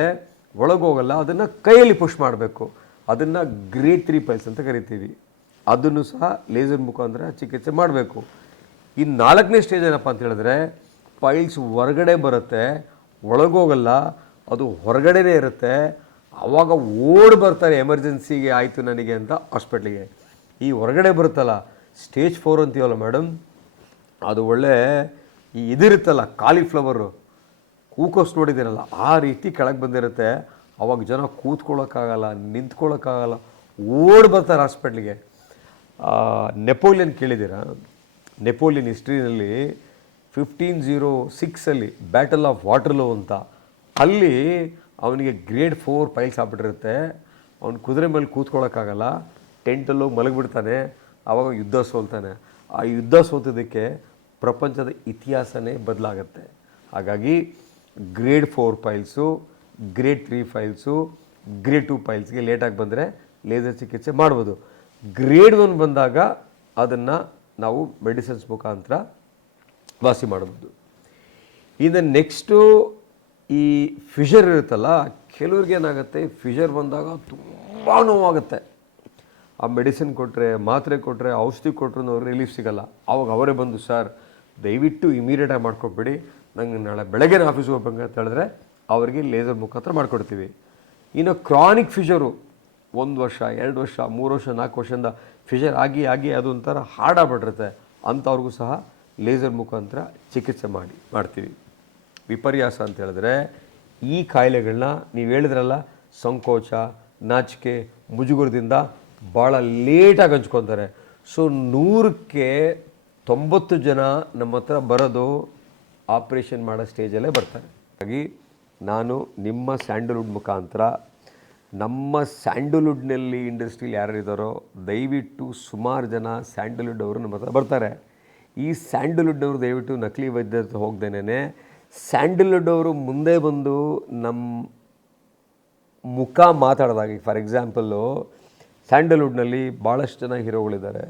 ಒಳಗೋಗಲ್ಲ, ಅದನ್ನು ಕೈಯಲ್ಲಿ ಪುಷ್ ಮಾಡಬೇಕು. ಅದನ್ನು ಗ್ರೇಡ್ 3 ಪೈಲ್ಸ್ ಅಂತ ಕರಿತೀವಿ. ಅದನ್ನು ಸಹ ಲೇಸರ್ ಮುಖಾಂತರ ಚಿಕಿತ್ಸೆ ಮಾಡಬೇಕು. ಇನ್ನು 4ನೇ ಸ್ಟೇಜ್ ಏನಪ್ಪ ಅಂತ ಹೇಳಿದ್ರೆ, ಪೈಲ್ಸ್ ಹೊರಗಡೆ ಬರುತ್ತೆ, ಒಳಗೋಗಲ್ಲ, ಅದು ಹೊರಗಡೆನೇ ಇರುತ್ತೆ, ಆವಾಗ ಓಡಿ ಬರ್ತಾರೆ ಎಮರ್ಜೆನ್ಸಿಗೆ ಆಯಿತು ನನಗೆ ಅಂತ ಹಾಸ್ಪಿಟ್ಲಿಗೆ. ಈ ಹೊರಗಡೆ ಬರುತ್ತಲ್ಲ, ಸ್ಟೇಜ್ 4 ಅಂತೀವಲ್ಲ ಮೇಡಮ್, ಅದು ಒಳ್ಳೆ ಈ ಇದಿರುತ್ತಲ್ಲ ಕಾಲಿಫ್ಲವರು, ಹೂಕೋಸು ನೋಡಿದ್ದೀರಲ್ಲ, ಆ ರೀತಿ ಕೆಳಗೆ ಬಂದಿರುತ್ತೆ. ಆವಾಗ ಜನ ಕೂತ್ಕೊಳ್ಳೋಕ್ಕಾಗಲ್ಲ, ನಿಂತ್ಕೊಳ್ಳೋಕ್ಕಾಗಲ್ಲ, ಓಡಿ ಬರ್ತಾರೆ ಹಾಸ್ಪಿಟ್ಲಿಗೆ. ನೆಪೋಲಿಯನ್ ಕೇಳಿದ್ದೀರಾ? ನೆಪೋಲಿಯನ್ ಹಿಸ್ಟ್ರಿನಲ್ಲಿ 1506 ಬ್ಯಾಟಲ್ ಆಫ್ ವಾಟರ್ಲೋ ಅಂತ, ಅಲ್ಲಿ ಅವನಿಗೆ ಗ್ರೇಡ್ 4 ಪೈಲ್ಸ್ ಆಗ್ಬಿಟ್ಟಿರುತ್ತೆ. ಅವ್ನು ಕುದುರೆ ಮೇಲೆ ಕೂತ್ಕೊಳ್ಳೋಕ್ಕಾಗಲ್ಲ, ಟೆಂಟಲ್ಲೋಗಿ ಮಲಗಿಬಿಡ್ತಾನೆ, ಆವಾಗ ಯುದ್ಧ ಸೋಲ್ತಾನೆ. ಆ ಯುದ್ಧ ಸೋತಿದ್ದಕ್ಕೆ ಪ್ರಪಂಚದ ಇತಿಹಾಸನೇ ಬದಲಾಗುತ್ತೆ. ಹಾಗಾಗಿ grade 4 piles, grade 3 piles, grade 2 ಪೈಲ್ಸ್ಗೆ ಲೇಟಾಗಿ ಬಂದರೆ ಲೇಸರ್ ಚಿಕಿತ್ಸೆ ಮಾಡ್ಬೋದು. ಗ್ರೇಡ್ 1 ಬಂದಾಗ ಅದನ್ನು ನಾವು ಮೆಡಿಸಿನ್ಸ್ ಮುಖಾಂತರ ವಾಸಿ ಮಾಡ್ಬೋದು. ಇನ್ನು ನೆಕ್ಸ್ಟು ಈ ಫಿಷರ್ ಇರುತ್ತಲ್ಲ, ಕೆಲವ್ರಿಗೆ ಏನಾಗುತ್ತೆ, ಫಿಷರ್ ಬಂದಾಗ ತುಂಬ ನೋವಾಗುತ್ತೆ. ಆ ಮೆಡಿಸಿನ್ ಕೊಟ್ಟರೆ, ಮಾತ್ರೆ ಕೊಟ್ಟರೆ, ಔಷಧಿ ಕೊಟ್ಟರು ಅವ್ರಿಗೆ ರಿಲೀಫ್ ಸಿಗೋಲ್ಲ. ಆವಾಗ ಅವರೇ ಬಂದು, ಸರ್ ದಯವಿಟ್ಟು ಇಮಿಡಿಯೇಟಾಗಿ ಮಾಡ್ಕೊಬೇಡಿ, ನಂಗೆ ನಾಳೆ ಬೆಳಗ್ಗೆ ಆಫೀಸ್ಗೆ ಹೋಗ್ಬೇಕು ಅಂತ ಹೇಳಿದ್ರೆ ಅವರಿಗೆ ಲೇಸರ್ ಮುಖಾಂತರ ಮಾಡಿಕೊಡ್ತೀವಿ. ಇನ್ನು ಕ್ರಾನಿಕ್ ಫಿಷರು 1 ವರ್ಷ, 2 ವರ್ಷ, 3 ವರ್ಷ, 4 ವರ್ಷದಿಂದ ಫಿಷರ್ ಆಗಿ ಅದೊಂಥರ ಹಾಡಾಗ್ಬಿಟ್ಟಿರುತ್ತೆ, ಅಂಥವ್ರಿಗೂ ಸಹ ಲೇಸರ್ ಮುಖಾಂತರ ಚಿಕಿತ್ಸೆ ಮಾಡ್ತೀವಿ. ವಿಪರ್ಯಾಸ ಅಂತ ಹೇಳಿದ್ರೆ, ಈ ಕಾಯಿಲೆಗಳನ್ನ ನೀವು ಹೇಳಿದ್ರಲ್ಲ, ಸಂಕೋಚ, ನಾಚಿಕೆ, ಮುಜುಗರದಿಂದ ಭಾಳ ಲೇಟಾಗಿ ಹಂಚ್ಕೊತಾರೆ. ಸೊ 100ಕ್ಕೆ 90 ಜನ ನಮ್ಮ ಹತ್ರ ಬರೋದು ಆಪ್ರೇಷನ್ ಮಾಡೋ ಸ್ಟೇಜಲ್ಲೇ ಬರ್ತಾರೆ. ಹಾಗಾಗಿ ನಾನು ನಿಮ್ಮ ಸ್ಯಾಂಡಲ್ವುಡ್ ಮುಖಾಂತರ, ನಮ್ಮ ಸ್ಯಾಂಡಲ್ವುಡ್ನಲ್ಲಿ ಇಂಡಸ್ಟ್ರೀಲಿ ಯಾರಿದ್ದಾರೋ ದಯವಿಟ್ಟು ಸುಮಾರು ಜನ ಸ್ಯಾಂಡಲ್ವುಡ್ ಅವರು ನಮ್ಮ ಹತ್ರ ಬರ್ತಾರೆ. ಈ ಸ್ಯಾಂಡಲ್ವುಡ್ನವರು ದಯವಿಟ್ಟು ನಕಲಿ ವೈದ್ಯರ ಹೋಗ್ದೇನೆ ಸ್ಯಾಂಡಲ್ವುಡ್ ಅವರು ಮುಂದೆ ಬಂದು ನಮ್ಮ ಮುಖ ಮಾತಾಡಿದಾಗ, ಫಾರ್ ಎಕ್ಸಾಂಪಲ್ಲು ಸ್ಯಾಂಡಲ್ವುಡ್ನಲ್ಲಿ ಭಾಳಷ್ಟು ಜನ ಹೀರೋಗಳಿದ್ದಾರೆ.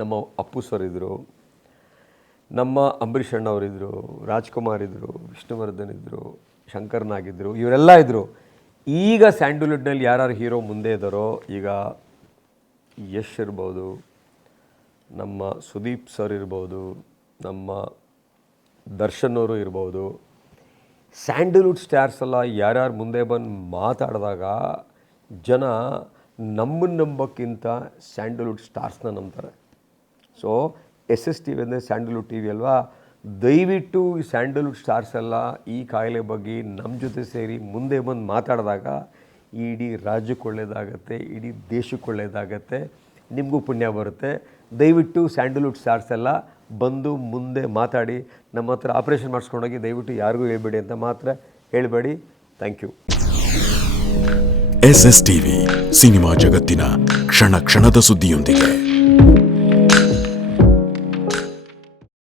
ನಮ್ಮ ಅಪ್ಪು ಸರ್ ಇದ್ದರು, ನಮ್ಮ ಅಂಬರೀಷ್ ಅಣ್ಣವರಿದ್ದರು, ರಾಜ್ಕುಮಾರ್ ಇದ್ದರು, ವಿಷ್ಣುವರ್ಧನ್ ಇದ್ದರು, ಶಂಕರ್ ನಾಗ್ ಇದ್ದರು, ಇವರೆಲ್ಲ ಇದ್ದರು. ಈಗ ಸ್ಯಾಂಡಲ್ವುಡ್ನಲ್ಲಿ ಯಾರು ಹೀರೋ ಮುಂದೆ ಇದ್ದಾರೋ, ಈಗ ಯಶ್ ಇರ್ಬೋದು, ನಮ್ಮ ಸುದೀಪ್ ಸರ್ ಇರ್ಬೋದು, ನಮ್ಮ ದರ್ಶನ್ ಅವರು ಇರ್ಬೋದು. ಸ್ಯಾಂಡಲ್ವುಡ್ ಸ್ಟಾರ್ಸ್ ಎಲ್ಲ ಯಾರ್ಯಾರು ಮುಂದೆ ಬಂದು ಮಾತಾಡಿದಾಗ ಜನ ನಮ್ಮನ್ನು ನಂಬೋಕ್ಕಿಂತ ಸ್ಯಾಂಡಲ್ವುಡ್ ಸ್ಟಾರ್ಸ್ನ ನಂಬ್ತಾರೆ. ಸೊ SSTV ಅಂದರೆ ಸ್ಯಾಂಡಲ್ವುಡ್ TV ಅಲ್ವಾ, ದಯವಿಟ್ಟು ಈ ಸ್ಯಾಂಡಲ್ವುಡ್ ಸ್ಟಾರ್ಸ್ ಎಲ್ಲ ಈ ಕಾಯಿಲೆ ಬಗ್ಗೆ ನಮ್ಮ ಜೊತೆ ಸೇರಿ ಮುಂದೆ ಬಂದು ಮಾತಾಡಿದಾಗ ಇಡೀ ರಾಜ್ಯಕ್ಕೆ ಒಳ್ಳೆಯದಾಗತ್ತೆ, ಇಡೀ ದೇಶಕ್ಕೆ ಒಳ್ಳೆಯದಾಗತ್ತೆ, ನಿಮಗೂ ಪುಣ್ಯ ಬರುತ್ತೆ. ದಯವಿಟ್ಟು ಸ್ಯಾಂಡಲ್ವುಡ್ ಸ್ಟಾರ್ಸ್ ಎಲ್ಲ ಬಂದು ಮುಂದೆ ಮಾತಾಡಿ ನಮ್ಮ ಹತ್ರ ಆಪ್ರೇಷನ್ ಮಾಡಿಸ್ಕೊಂಡೋಗಿ ದಯವಿಟ್ಟು ಯಾರಿಗೂ ಹೇಳ್ಬೇಡಿ ಅಂತ ಮಾತ್ರ ಹೇಳಬೇಡಿ. Thank you. SSTV ಸಿನಿಮಾ ಜಗತ್ತಿನ ಕ್ಷಣ ಕ್ಷಣದ ಸುದ್ದಿಯೊಂದಿಗೆ.